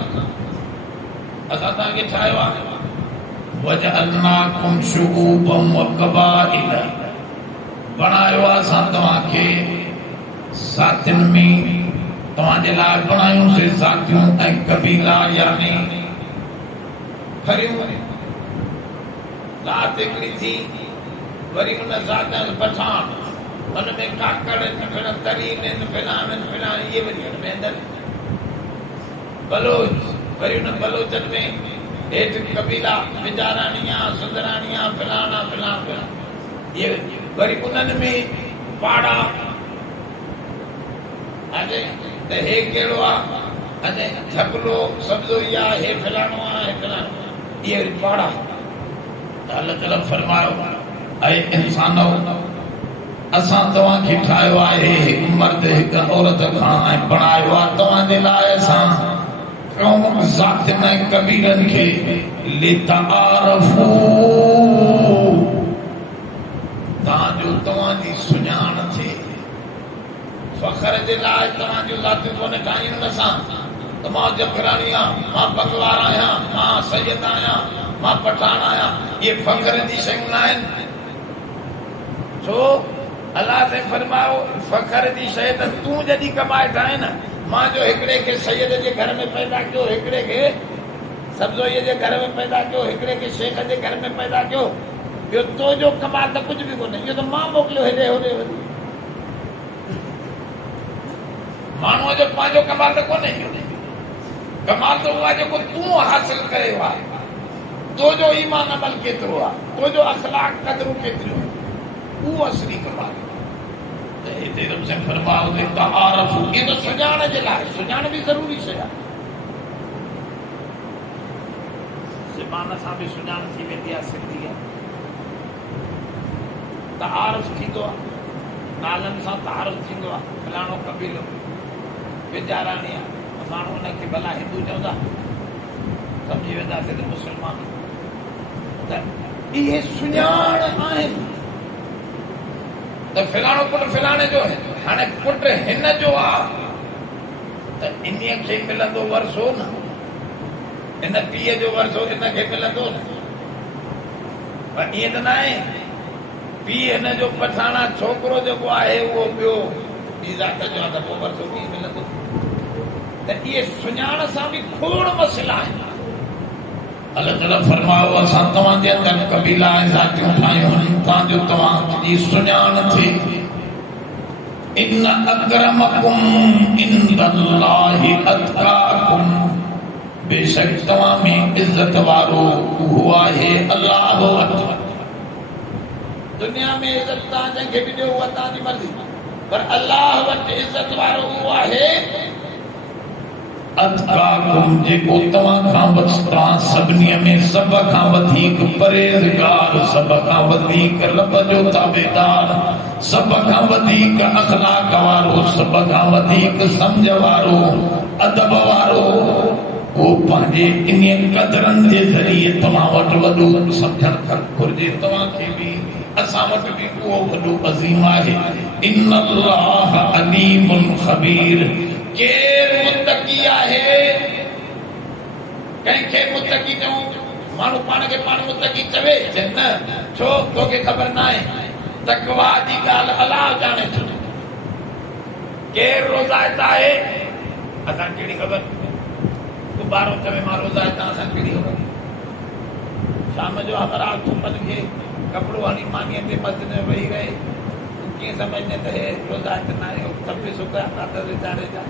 असां तव्हांखे ठाहियो आहे। वजअलनाकुम शुऊबन व क़बाइल, बणायो आहे असां तव्हांखे ज़ातियुनि में, तव्हांजे लाइ बणायूंसीं ज़ातियूं ऐं कबीला, यानी फरियूं। ज़ात हिकिड़ी थी वरी उन ज़ात पठान उनमें काकड़ फिर तरीन फिलान ये वरी उनमें अंदर बलोच वरी उन बलोचन में हेठ कबीला बिजारानिया सुंदरानिया फिलाना फिलान ये वरी उन्हनि में पाड़ा अने त हे केड़ो आ अने झपलो सब्जो या हे फिलानो आ हे फिलानो ये वरी पाड़ा त अल्लाह ताला फरमायो ऐ इंसानो असां तव्हां खे ठाहियो आहे हिकु मर्द हिकु औरत खां ऐं बणायो आहे तव्हां जे लाइ असां क़ौम ज़ातिन ऐं कबीलनि खे लितआरफू तांजो तव्हांजी सुञाण थिए फ़ख्र जे लाइ तव्हांजूं ज़ातियूं कोन ठाहियूं असां त मां जखराणी आहियां मां बंगवार आहियां मां सैयद आहियां मां पठान आहियां ये फ़ख्र जी शयूं न आहिनि छो अल्लाह से फरमायो फ़ख्र जी शइ त तूं जॾहिं कमाए ठाहे न मां जो हिकिड़े खे सैयद जे घर में पैदा कयो हिकिड़े खे सब्ज़ोईअ जे घर में पैदा कयो हिकिड़े खे शेख जे घर में पैदा कयो ॿियो तो जो कमाल त कुझु बि कोन्हे इहो त मां मोकिलियो हेॾे होॾे वरी माण्हूअ जो पंहिंजो कमाल त कोन्हे कमाल त उहो आहे जेको तूं हासिल कयो आहे तुंहिंजो ईमान अमल केतिरो आहे तुंहिंजो अख़लाक क़दरूं केतिरियूं उहो असली कमाल त हिते रब से फरमायो त तआरफू ये तो सुञाण जे लाइ सुञाण बि ज़रूरी शइ आहे ज़बान सां बि सुञाण थी वेंदी आहे सिंधी आहे तआरफ थींदो आहे नालनि सां तआरफ थींदो आहे फलाणो कबीलो विचाराणी आहे माण्हू हुनखे भला हिंदू चवंदा सम्झी वेंदासीं त मुस्लमान त इहे सुञाण आहिनि त फिलाणो पुट फिलाणे जो हाणे पुट हिन जो आहे त इन्हीअ खे मिलंदो वरसो न इन पीउ जो वरसो इनखे मिलंदो न पर ईअं त न आहे पीउ हिन जो पठाणा छोकिरो जेको आहे उहो ॿियो ॿी ज़ात जो आहे त पोइ वरसो कीअं मिलंदो त इहे सुञाण सां बि खोड़ मसइला आहिनि अल्लाह ताला फरमायो असां तव्हांजे अंदरि कबीला ऐं ज़ातियूं ठाहियूं आहिनि तांजो तव्हांजी सुञाण थिए इन अकरमकुम इंदल्लाहि अतकाकुम बेशक तव्हां में इज़त वारो उहो आहे अल्लाह वटि दुनिया में इज़त तव्हां जंहिंखे बि ॾियो उहा तव्हांजी मर्ज़ी पर अल्लाह वटि इज़त वारो उहो आहे अतकाकुम जेको तव्हां खां बचता सभिनी में सभ खां वधीक परहेज़गार सभ खां वधीक रब जो ताबेदार सभ खां वधीक अखलाक वारो सभ खां वधीक सम्झ वारो अदब वारो वो पंहिंजे इन कदरनि जे ज़रिए तव्हां वटि वॾो सम्झणु घुरिजे तव्हांखे बि असां वटि बि उहो वॾो अज़ीम आहे इन्नल्लाह अलीमुन ख़बीर केर मुत्तकी आहे कंहिंखे मुत्तकी चऊं माण्हू पाण खे पाण मुत्तकी चवे न छो तोखे ख़बर न आहे तकवा जी ॻाल्हि अलाह ॼाणे थो केर रोज़ाइत आहे असां कहिड़ी ख़बर तूं ॿारो चवे मां रोज़ाइत आहियां असां कहिड़ी ख़बर शाम जो हमारा थुमनि खे कपिड़ो हणी मानीअ ते मस्जिद में वेही रहे कीअं सम्झे त हे रोज़ाइत न आहे सभु सुखा कातर वीचारे जा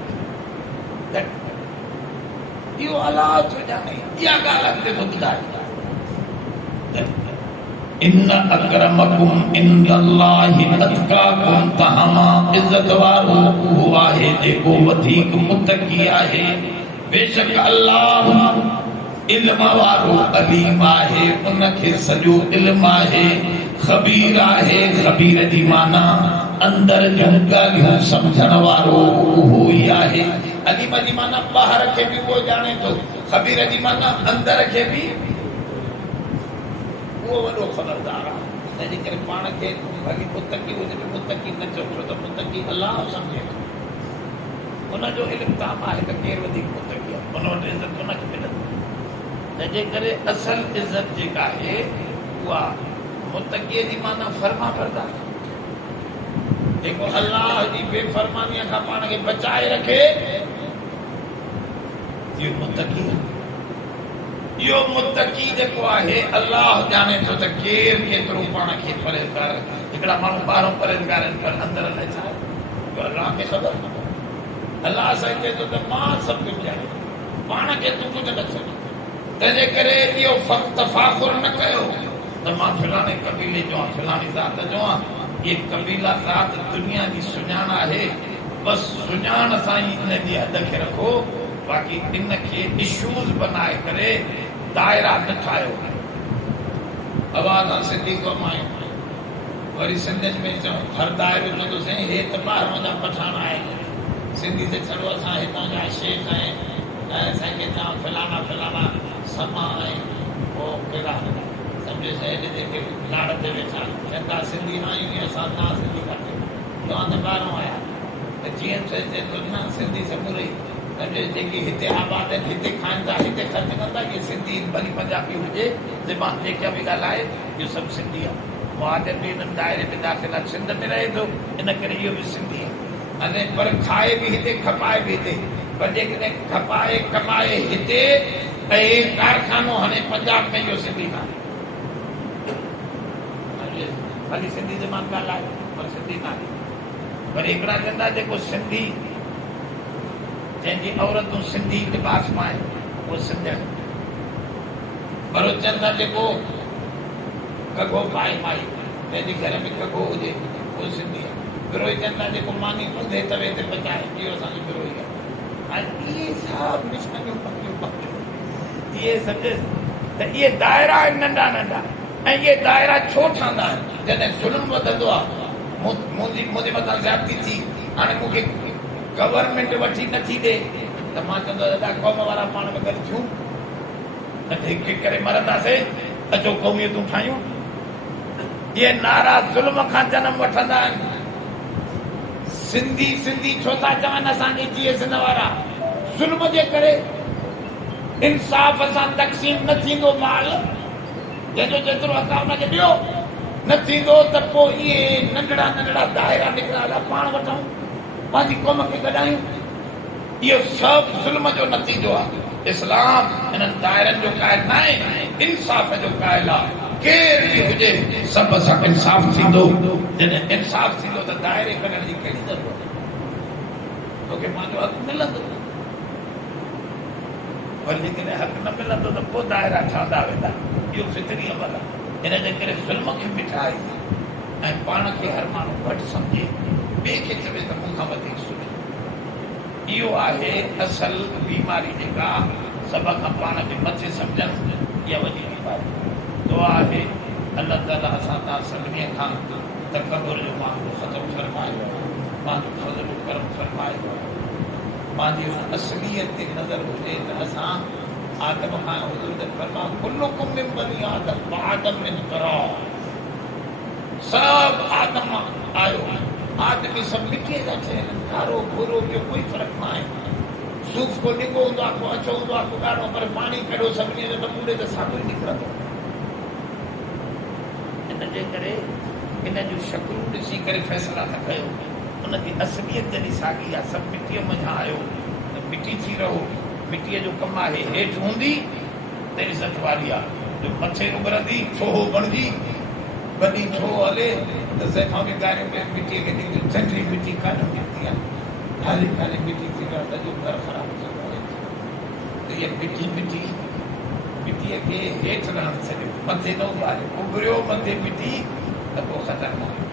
इहो अलाह छो ॼाणे इहा ॻाल्हि अॻिते थो ॿुधाए इन अकरमकुम इंदल्लाहि अतकाकुम तव्हां इज़त वारो उहो आहे जेको वधीक मुत्तकी आहे बेशक अल्लाह इल्म वारो अलीम आहे उनखे सॼो इल्म आहे ख़बीर आहे ख़बीर जी माना अंदर जूं ॻाल्हियूं सम्झण वारो उहो ई आहे अलीम जी माना ॿाहिरि खे बि उहो ॼाणे थो ख़बीर जी माना अंदर खे बि उहो वॾो ख़बरदार आहे तंहिंजे करे पाण खे भली मुत्तकी हुजे मुत्तकी न चओ छो त मुत्तकी अलाह सम्झे थो उनजो इल्मु ताम आहे त केरु वधीक मुत्तकी आहे उन वटि इज़त उनखे मिलंदी तंहिंजे करे असल इज़त जेका आहे उहा मुत्तकीअ जी माना फर्मा बरदार जेको अल्लाह जी बेफ़रमानीअ खां पाण खे बचाए रखे इहो मुत्तकी यो मुत्तकी जेको आहे अल्लाह जाने तो त केर केतिरो पाण खे परहेज़गार हिकिड़ा माण्हू ॿाहिरों परहेज़गार आहिनि पर अंदरि अलाए छा आहे अल्लाह खे ख़बर अल्लाह असांखे चए थो त मां सभु कुझु ॼाणे पाण खे तूं कुझु न छॾ तंहिंजे करे इहो तफ़ाख़ुर न कयो त मां फलाणे क़बीले जो आहियां फलाणी ज़ात जो आहियां ये कबीला ज़ात दुनिया की सुञाण आहे बस सुञाण सां ई इन जी हद खे रखो बाक़ी इन खे इशूज़ बनाए करे दायरा न ठाहियो आवाज़ सिंधी कौम आहियूं वरी सिंधियुनि में चऊं हर दायरो चवंदो साईं हे त ॿाहिरों जा पठान आहिनि सिंधी ते छॾो असां हितां जा शेख आहिनि ऐं असांखे चवां फलाणा फलाणा समा आहिनि पोइ कहिड़ा सम्झे शहर जेके लाड़ ते वेठा चवंदा सिंधी आहियूं असां न सिंधी काथे तव्हां त ॿाहिरों आया त जीअं चइजे थो न सिंधी समूरी सम्झे जेकी हिते आबाद आहिनि हिते खाइनि था हिते ख़र्चु कंदा इहे सिंधी भली पंजाबी हुजे ज़बान जेका बि ॻाल्हाए इहो सभु सिंधी आहे मुहाजिर बि हिन दायरे में दाख़िल आहे सिंध में रहे थो इन करे इहो बि सिंधी आहे अने पर खाए बि हिते खपाए बि हिते पर जेकॾहिं खपाए कमाए हिते ऐं कारखानो हणे पंजाब में इहो सिंधी न आहे भली सिंधी ज़बान ॻाल्हाए पर सिंधी न आहे पर हिकिड़ा चवंदा जेको सिंधी जंहिंजी औरतूं सिंधी लिबास पाइनि उहो सिंधियण पर चवंदा जेको कगो पाए माई जंहिंजे घर में कगो हुजे उहो सिंधी आहे विरोही चवंदा जेको मानी ऊंधे तवे ते पचाए इहो असांजो विरोही आहे हाणे इहे सभु निशानियूं पकियूं इहे सम्झे त इहे दायरा आहिनि नंढा नंढा ऐं इहे दायरा छो ठहंदा आहिनि जॾहिं ज़ुल्म वधंदो आहे मुंहिंजे मथां ज़्यादती थी हाणे मूंखे गवर्नमेंट वठी नथी ॾे त मां चवंदो दादा क़ौम वारा पाण में गॾु थियूं न हिक करे मरंदासीं अचो क़ौमियतूं ठाहियूं इहे नारा ज़ुल्म खां जनम वठंदा आहिनि सिंधी सिंधी छो था चवनि असांखे जीअं सिंध वारा ज़ुल्म जे करे इंसाफ़ सां तक़सीम न थींदो माल जंहिंजो जेतिरो हक़ आहे हुनखे ॾियो न थींदो त पोइ इहे नंढड़ा नंढड़ा दायरा निकिरंदा पाण वठूं पंहिंजी क़ौम खे गॾायूं इहो सभु ज़ुल्म जो नतीजो आहे इस्लाम हिननि दायरनि जो क़ाइल न आहे इंसाफ़ जो क़ाइल आहे केर बि हुजे सभु सां इंसाफ़ थींदो जॾहिं इंसाफ़ थींदो त दायरे कढण जी कहिड़ी ज़रूरत आहे तोखे पंहिंजो हक़ मिलंदो पर जेकॾहिं हक़ न मिलंदो त पोइ दायरा ठहंदा वेंदा इहो फितरी अमल आहे हिन जे करे ज़ुल्म खे मिठाई ऐं पाण खे हर माण्हू घटि सम्झे ॿिए खे चवे त मूंखां वधीक सुठो इहो आहे असल बीमारी जेका सभ खां पाण खे मथे सम्झनि इहा वॾी बीमारी दुआ आहे अलाह ताला असां तव्हां सभिनी खां तकबुर जो मामलो ख़तमु फरमाए पंहिंजो फज़ल करम फरमाए पंहिंजी असलियत ते नज़र हुजे त असां आदम खां हुज़ूर ते फरमायो कुल्लुकुम मिन बनी आदम व आदम मिन तुराब सभु आदम आयो आदमी सभु मिटीअ जा ठहियल आहिनि कारो भूरो इहो कोई फ़र्क़ु न आहे सूफ़ को निगो हूंदो आहे को अछो हूंदो आहे को ॻाढ़ो पर पाणी कहिड़ो सभिनी जो नमूने त साॻियो ई निकिरंदो इन जे करे इन जूं शक्लूं ॾिसी करे फ़ैसिला न कयो उनजी असलियत जॾहिं साॻी आहे सभु मिटीअ मञा आयो त मिटी थी रहो मिटीअ जो कमु आहे हेठि हूंदी त इज़त वारी आहे जो मथे उभरंदी छो बणिजी वॾी छो हले त सैफ़ा बि गारियूं में मिटीअ खे ॾिंदियूं झंडी मिटी कान निकिती आहे ख़ाली ख़ाली मिटी थी वियो त जो घर ख़राबु थी वियो त इहा मिटी मिटीअ खे हेठि रहणु छॾियो मथे न उभारियो उभरियो मथे मिटी त पोइ ख़तरनाक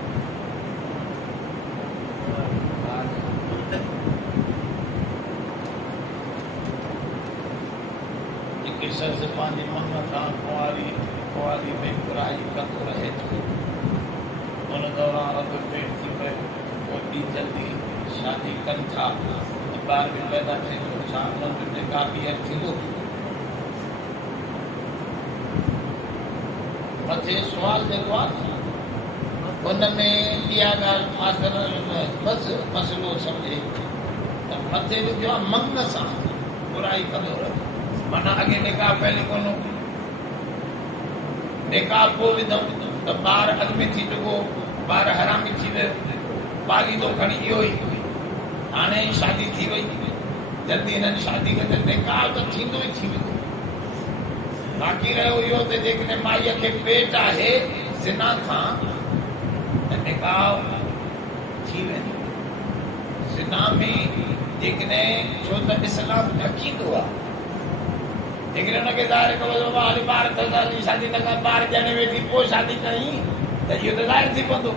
शख़्स पंहिंजे मन सां कुंवारी में बुराई कंदो रहे थो उन दौरान अगरि पेट थी पियो पोइ जल्दी शादी कनि था ॿार बि पैदा थींदो छा उन्हनि जो निकाह ॿीहर थींदो मथे सुवाल जेको आहे उन में इहा ॻाल्हि मास्तर बसि मसइलो सम्झे त मथे विझो आहे मन सां बुराई कंदो रहे माना अॻे निकाह पहले कोन निकाह पोइ विधो त ॿार अॻ में थी चुको ॿार हरामी थी वियो पालींदो खणी इहो ई हाणे शादी थी वई जल्दी हिननि शादी कई त निकाह त थींदो ई थी वेंदो बाक़ी रहियो इहो त जेकॾहिं माईअ खे पेट आहे ज़िना खां त निकाह थी वेंदो। ज़िना में जेकॾहिं छो त इस्लाम ढकींदो आहे, जेकॾहिं हुनखे ज़ाहिर कबो बाबा हाली 12 साल जी शादी न कर, 12 ॼणे वेठी पोइ शादी कई त इहो त ज़ाहिर थी पवंदो।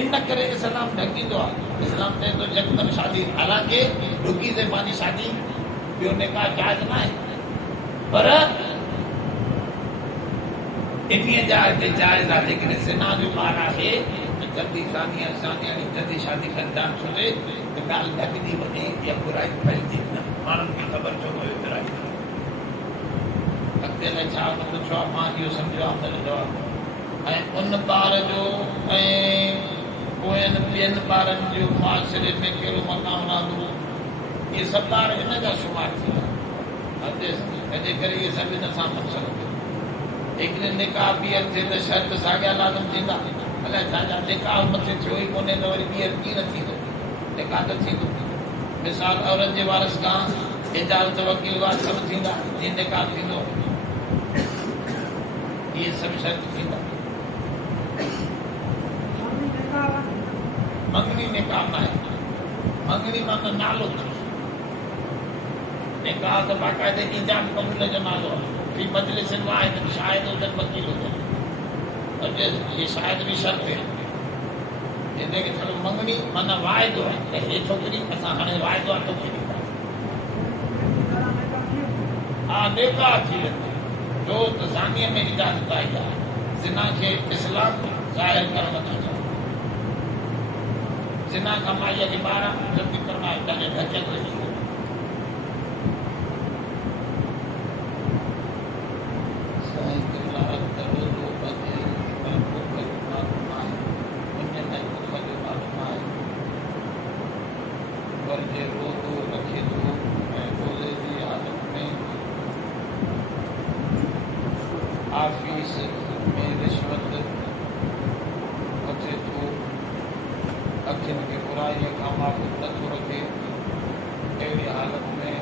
इन करे इस्लाम ढकींदो आहे। इस्लाम चए थो यकदम शादी, हालांकि रुकी से पंहिंजी शादी ॿियो निकाह जाइज़ न आहे, पर इन्हीअ जा हिते जाइज़ आहे। जेकॾहिं ज़िना जो ॿार आहे त जल्दी शादी यानी जल्दी शादी कंदा छुटे त ॻाल्हि ढकंदी वञे या बुराई फैलजी न, माण्हुनि खे ख़बर छो पए बुराई अॻिते लाइ छा हुन पुछो आहे, मां इहो सम्झो आहे हुनजो जवाबु। ऐं उन ॿार जो ऐं पोयनि ॿियनि ॿारनि जो मुआशिरे में कहिड़ो मक़ाम रहंदो, इहे सभु ॿार हिन जा शुमार थींदा। तंहिंजे करे इहे सभु हिन सां मक़सदु हिकिड़े निकाह ॿीहर थिए त शर्त साॻिया लाज़िम थींदा। अलाए छा निकाह मथे थियो ई कोन्हे त वरी ॿीहर कीअं न थींदो, निकाह त थींदो। मिसाल औरत जे वारिस खां इजाज़त वकील वार सभु थींदा, जीअं निकाह थींदो, इहे सभु शर्त थींदा। मंगनी निकाह न आहे, मंगनी माना नालो थियो, निकाह त बाक़ाइदे ईजाब कबूल जो नालो आहे। फी मजलिस वाहिद शायद हुजनि वकील हुजनि, और ये शायद भी शर्त है। जिनके चलो मंगनी माना वाइदो है त हे छोकरी असां हाणे वाइदो आहे तोखे ॾींदा। हा निकाह थी वेंदो जो त ज़ानीअ में इजाज़त आई आहे। ज़िना खे इस्लाम ज़ाहिर करणु नथो चाहे। ज़िना खां माईअ खे ॿार जल्दी फरमाए तॾहिं ढकियल रही वियो। ऑफिस में रिश्वत वठे थो, अखियुनि खे बुराईअ खां माफ़ूज़ नथो रखे, अहिड़ी हालत में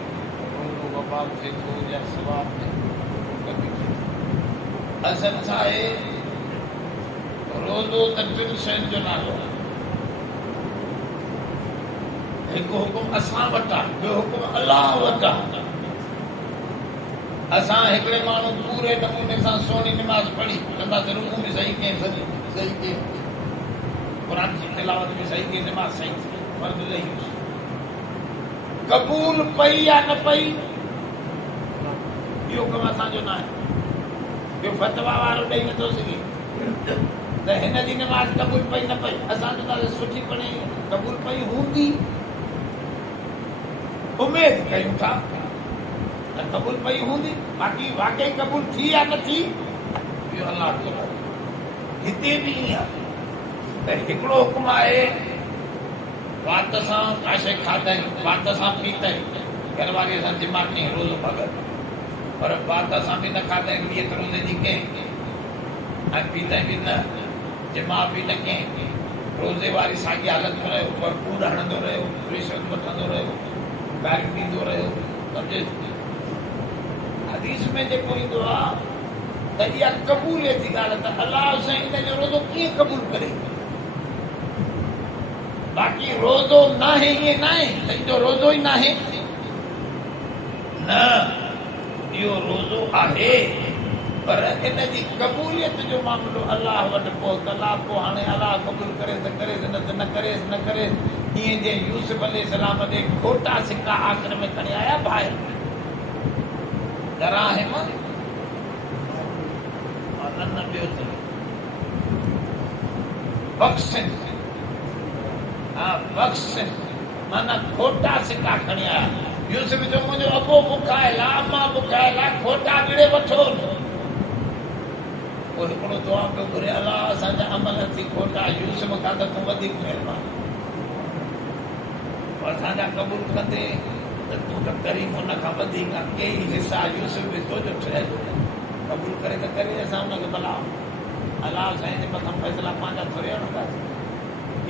रोज़ो वबाल थिए थो या सवाब में कमी थिए थो। असल छा आहे, रोज़ो त टिनि शयुनि जो नालो आहे। हिकु हुकुम असां वटि आहे, ॿियो हुकुम अलाह वटि आहे। असां हिकिड़े माण्हू पूरे नमूने सां सोनी निमाज़ पढ़ी कंदासीं, रुकू बि सही कई, सही कई, क़ुर जी तिलावत बि सही कई, निमाज़ सही थी, फर्ज़ लही क़बूल पई या न पई इहो कमु असांजो न आहे। ॿियो फतवा वारो ॾेई नथो सघे त हिन जी निमाज़ क़बूल पई न पई। असां चवंदासीं सुठी पढ़ी क़बूल पई हूंदी, उमेद कयूं था क़बूल पई हूंदी, बाक़ी वाकई क़बूल थी या न थी इहो अलाह जो आहे। हिते बि ईअं आहे त हिकिड़ो हुकुम आहे, वात सां का शइ खाधई, वात सां पीतई, घरवारीअ सां जिमा कयईं रोज़ो भॻत, पर वात सां बि न खाधई, नियत रोज़े जी कयईं, ऐं पीतई बि न, जिमा बि न कयईं, रोज़े वारी साॻी हालत में रहियो, पर कूड़ हणंदो रहियो, रिश्वत वठंदो रहियो, गारियूं ॾींदो रहियो। सम्झे हदीस में जेको ईंदो आहे त इहा क़बूलियत जी ॻाल्हि आहे त अलाह साईं हिन जो रोज़ो कीअं क़बूल करे। बाक़ी रोज़ो न आहे ईअं न आहे त इहो रोज़ो ई न आहे, न इहो रोज़ो आहे, पर इन जी क़बूलियत जो मामिलो अलाह वटि पोइ अलाह पोइ हाणे अलाह क़बूल करे त करेसि, न त न करेसि, न करे। ईअं जे यूसुफ अलैहिस्सलाम जे खोटा सिक्का आख़िर में खणी आया ॿाहिरि, दराहिम न ॿियो बख़्शिन, हा बख़्शिन माना खोटा सिक्का खणी आया। यूसुफ जो मुंहिंजो अबो बुखायल आहे, अम्मा बुखायल आहे, खोटा विड़े वठो। पोइ हिकिड़ो दुआ पियो घुरे, अलाह असांजा अमल थी खोटा, यूसुफ खां त तूं वधीक महिरबानी, असांजा क़बूल कंदे त तूं त करीम हुन खां वधीक कई हिसा यूसुफ बि तुंहिंजो ठहियलु, क़बूल करे त करे असां हुनखे भला अलाह साईं जे मथां फ़ैसिला पंहिंजा थोरे हणंदासीं।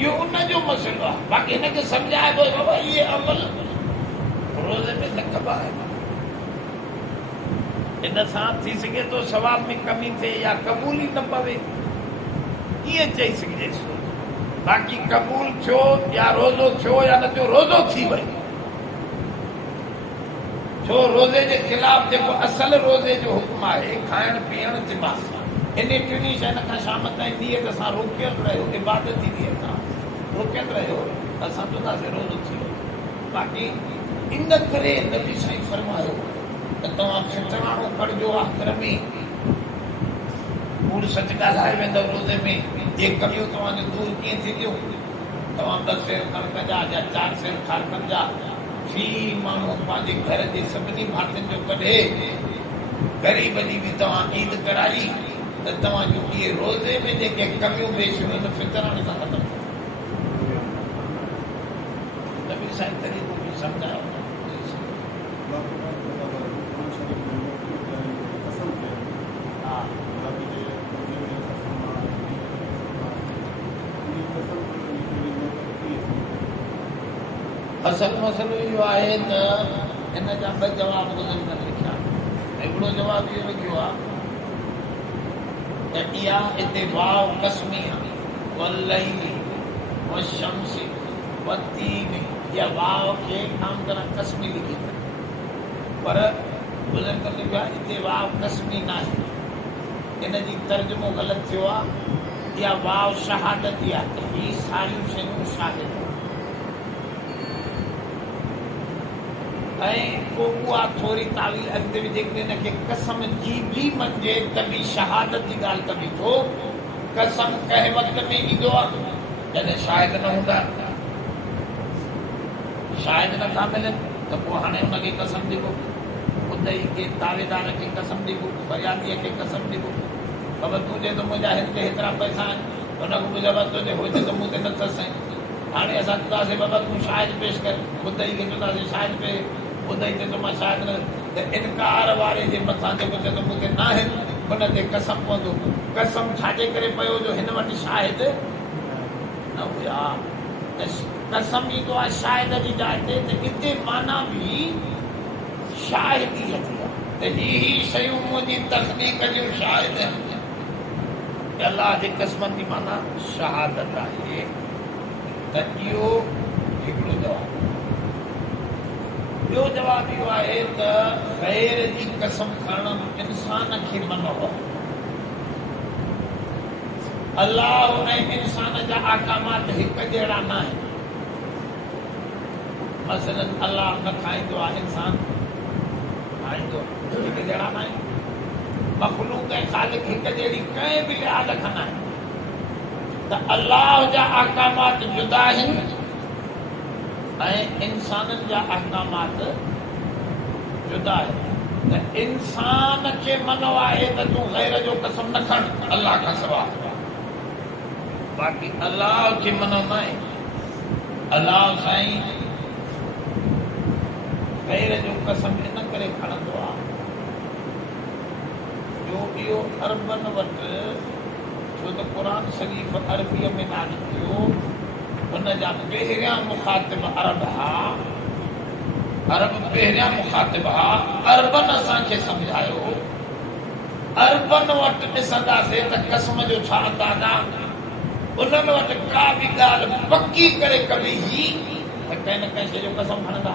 इहो उनजो मसइलो आहे। बाक़ी हिनखे सम्झाए थो बाबा इहे अमल रोज़े में न कबा आहे, इन सां थी सघे थो सवाब में कमी थिए या क़बूल ई न पवे, ईअं चई सघिजेसि। बाक़ी क़बूल थियो या रोज़ो थियो या न थियो, रोज़ो थी वई। छो रोज़े जे ख़िलाफ़ जेको असल रोज़े जो हुक्म आहे खाइण पीअण लिबास, इन टिनी शयुनि खां शाम ताईं नियत सां रोकियल रहियो, इबादत जी नियत सां रोकियल रहियो, असां चवंदासीं रोज़ो थी वियो। बाक़ी इन करे नबी साईं फरमायो त तव्हां फितराणो कढिजो आख़िर में, कूड़ सच ॻाल्हाए वेंदव रोज़े में, ये कमियूं तव्हांजो दूर कीअं थींदियूं। तव्हां 10 सेर कणिक जा या 4 सेर खारकनि जा फी माण्हू पंहिंजे घर जे सभिनी भातियुनि जो कढे, ग़रीब जी बि तव्हां ईद कराई त तव्हांजो इहे रोज़े में जेके कमियूं बेशियूं आहिनि फितराणे सां ख़तमु थियूं। नबी साईं तरीक़ो बि सम्झायो। असल मसइलो इहो आहे त हिन जा 2 जवाब गुज़िरनि लिखिया। हिकिड़ो जवाब इहो लिखियो आहे त इहा हिते वाव कसमी आहे, वल्लैली वशम्सी वत्तीनी, इहा वाव खे आम तरह कसमी लिखी अथनि, पर बुज़ुर्गनि लिखियो आहे हिते वाव कसमी न आहे, इन जी तर्जुमो ग़लति थियो आहे। इहा वाव शहादत जी आहे त हीअ सारियूं शयूं शाहिद ऐं पोइ उहा थोरी तावील अॻिते विझे करे हिनखे कसम जी बि मञिजे त बि शहादत जी ॻाल्हि कबी थो। कसम कंहिं वक़्त में ईंदो आहे जॾहिं शाहिद न हूंदा, शाहिद नथा मिलनि त पोइ हाणे हुनखे कसम ॾिबो, ॿुधई खे तावेदार खे कसम ॾिबो, फरियादीअ खे कसम ॾिबो। बाबा तूं चए थो मुंहिंजा हिन ते हेतिरा पैसा आहिनि, हुनखां मुंहिंजा बस चए हुजे त मूं ते न अथसि। हाणे असां चवंदासीं बाबा तूं शाहिद पेश कर, ॿुधई खे चवंदासीं शाहिद पे, ॿुधई ते मां शायदि न, त इनकार वारे जे मथां जेको चए थो मूंखे न आहिनि, हुन ते कसम पवंदो। कसम छाजे करे पियो जो हिन वटि शाहिद न हुया। कसम ईंदो आहे शाहिद जी जाइ ते, त हिते माना बि शाहिदी अची आहे त ही शयूं मुंहिंजी तस्दीक जूं शाहिद आहिनि। अलाह जे क़स्मनि जी माना शहादत आहे। त इहो हिकिड़ो जवाबु। ॿियो जवाबु इहो आहे त ग़ैर जी कसम खणणु इंसान खे मनो आहे। अलाह ऐं इंसान जा अहकामात हिकु जहिड़ा न आहिनि। मसलन अलाह न खाईंदो आहे, इंसान खाईंदो, हिकु जहिड़ा न आहिनि। मख़लूक ऐं ख़ालिक हिकु जहिड़ी कंहिं बि लिहाज़ खां न आहिनि। त अलाह जा अहकामात जुदा आहिनि ऐं इंसाननि जा अहकामात जुदा आहिनि। त इंसान खे मनो आहे त तूं ग़ैर जो कसम न खण अलाह खां सवाइ, बाक़ी अलाह खे मनो न आहे। अलाह साईं ग़ैर जो कसम इन करे खणंदो आहे जो इहो अरबनि वटि, छो त क़ुर शरीफ़ अरबीअ में नाज़िल थियो, हुन जा पहिरियां मुखातिब अरब हा। अरब पहिरियां मुखातिब हा। अरबनि असांखे सम्झायो। अरबनि वटि ॾिसंदासीं त कसम जो छा अंदाज़ा, उन्हनि वटि का बि ॻाल्हि पकी करे कबी ही त कंहिं न कंहिं शइ जो कसम खणंदा।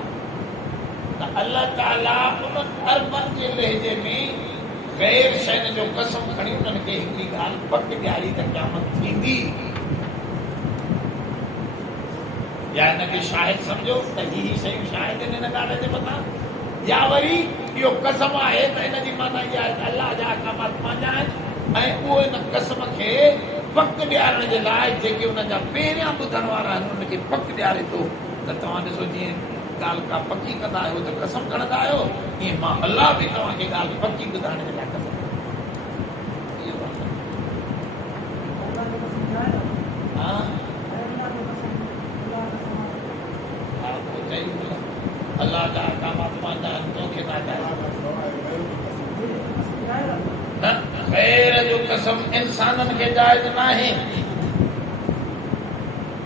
त अल्लाह ताला उन्हनि अरबनि जे लहजे में ग़ैर शयुनि जो कसम खणी उन्हनि खे हिकिड़ी ॻाल्हि पक ॾियारी त क़यामत थींदी, या हिनखे शाहिद सम्झो त ही शयूं शाहिद आहिनि हिन ॻाल्हि जे मथां, या वरी इहो कसम आहे त हिन जी माना इहा आहे त अलाह जा अहकामात पंहिंजा आहिनि ऐं उहो हिन कसम खे पक ॾियारण जे लाइ जेके हुन जा पहिरियां ॿुधण वारा आहिनि उनखे पक ॾियारे थो। त तव्हां ॾिसो जीअं ॻाल्हि का पकी कंदा आहियो त कसम खणंदा आहियो, ईअं मां अलाह बि तव्हांखे ॻाल्हि पकी ॿुधाइण जे लाइ कसम। अलाह जा अहकामात पंहिंजा आहिनि, तोखे न ग़ैर जो कसम इंसाननि खे जाइज़ न आहे।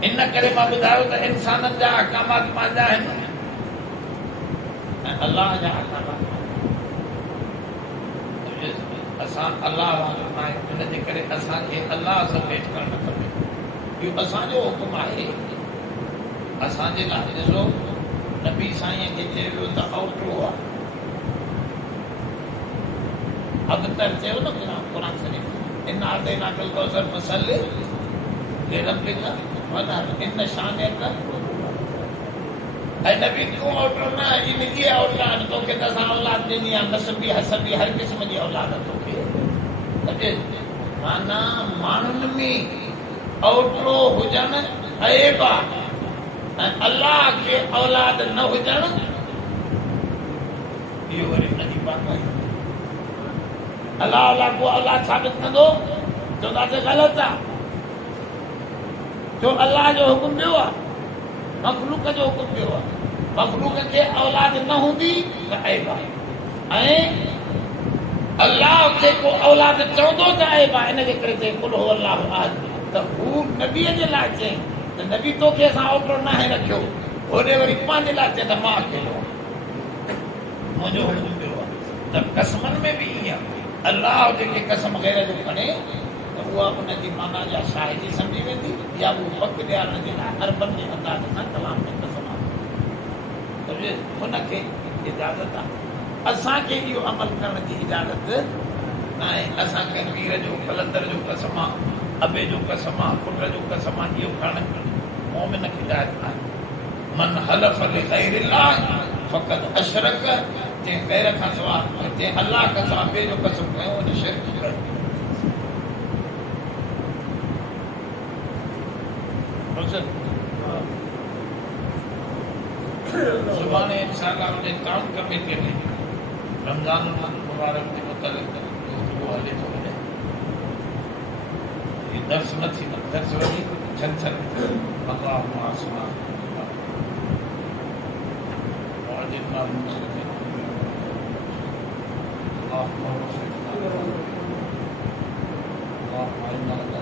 इन करे मां ॿुधायो त इंसाननि जा अहकामात पंहिंजा आहिनि ऐं अलाह जा अहकामात। असां अल्लाह वांगुरु आहियूं, इन जे करे असांखे अल्लाह सां भेट करणु खपे। इहो असांजो हुकुम आहे। असांजे लाइ ॾिसो नबी साईं खे चयो वियो त औटो आहे, अबतर चयो न क़ुरान शरीफ़ इन्ना अतैनाकल कौसर फसल्लि लिरब्बिका वनहर इन शानिअक। ऐं नबी तूं औटो न, इन जी औलाद तोखे त असां औलाद ॾिनी आहे, नसबी हसबी हर क़िस्म जी औलाद तोखे। माना माण्हुनि में औटो हुजणु ऐब आहे, ऐं अल्लाह खे औलाद न हुजणु इहो वरी नदी पाक आहे। अल्लाह अल्लाह को औलाद साबित कंदो चवंदासीं ग़लति आहे, जो अल्लाह जो हुकुम ॿियो आहे, मखलूक जो हुकुम ॿियो आहे। मखलूक खे औलाद न हूंदी त ऐब आहे, ऐं अल्लाह खे को औलाद चवंदो त ऐब आहे। इन जे करे चई कुल हो अल्लाह अहद, त हू नबीअ जे लाइ चई त नबी तोखे असां औटो न आहे रखियो, होॾे वरी पंहिंजे लाइ चए त मां अकेलो आहियां, मुंहिंजो हुकुम ॿियो आहे। त क़स्मनि में बि ईअं अल्लाह जेके कसम गैर जो खणे त उहा उनजी माना जा शाहिदी सम्झी वेंदी, या उहो वक़्तु ॾियारण जे लाइ अरबन जे अंदाज़ सां कलाम में कसम आहे, हुनखे इजाज़त आहे। असांखे इहो अमल करण जी इजाज़त न आहे। असांखे पीर जो कलंदर जो कसम आहे, अबे जो कसम आहे, पुट जो कसम आहे, इहो खणणु मोमिन खे जाइज़ न आहे। मन हलफ लिग़ैरिल्लाह फ़क़द अशरक, जंहिं गैर खां सवाइ जंहिं अल्लाह खां सवाइ ॿिए जो कसम कयो उन शिरक कयो। सुभाणे इंशाअल्लाह उन टाउन कमेटी में रमज़ान मुबारक जे मुतलिक़ उहो हले थो वञे। हीउ दर्स न थींदो, दर्स वञी छंछर अल्लाह आसमा Allah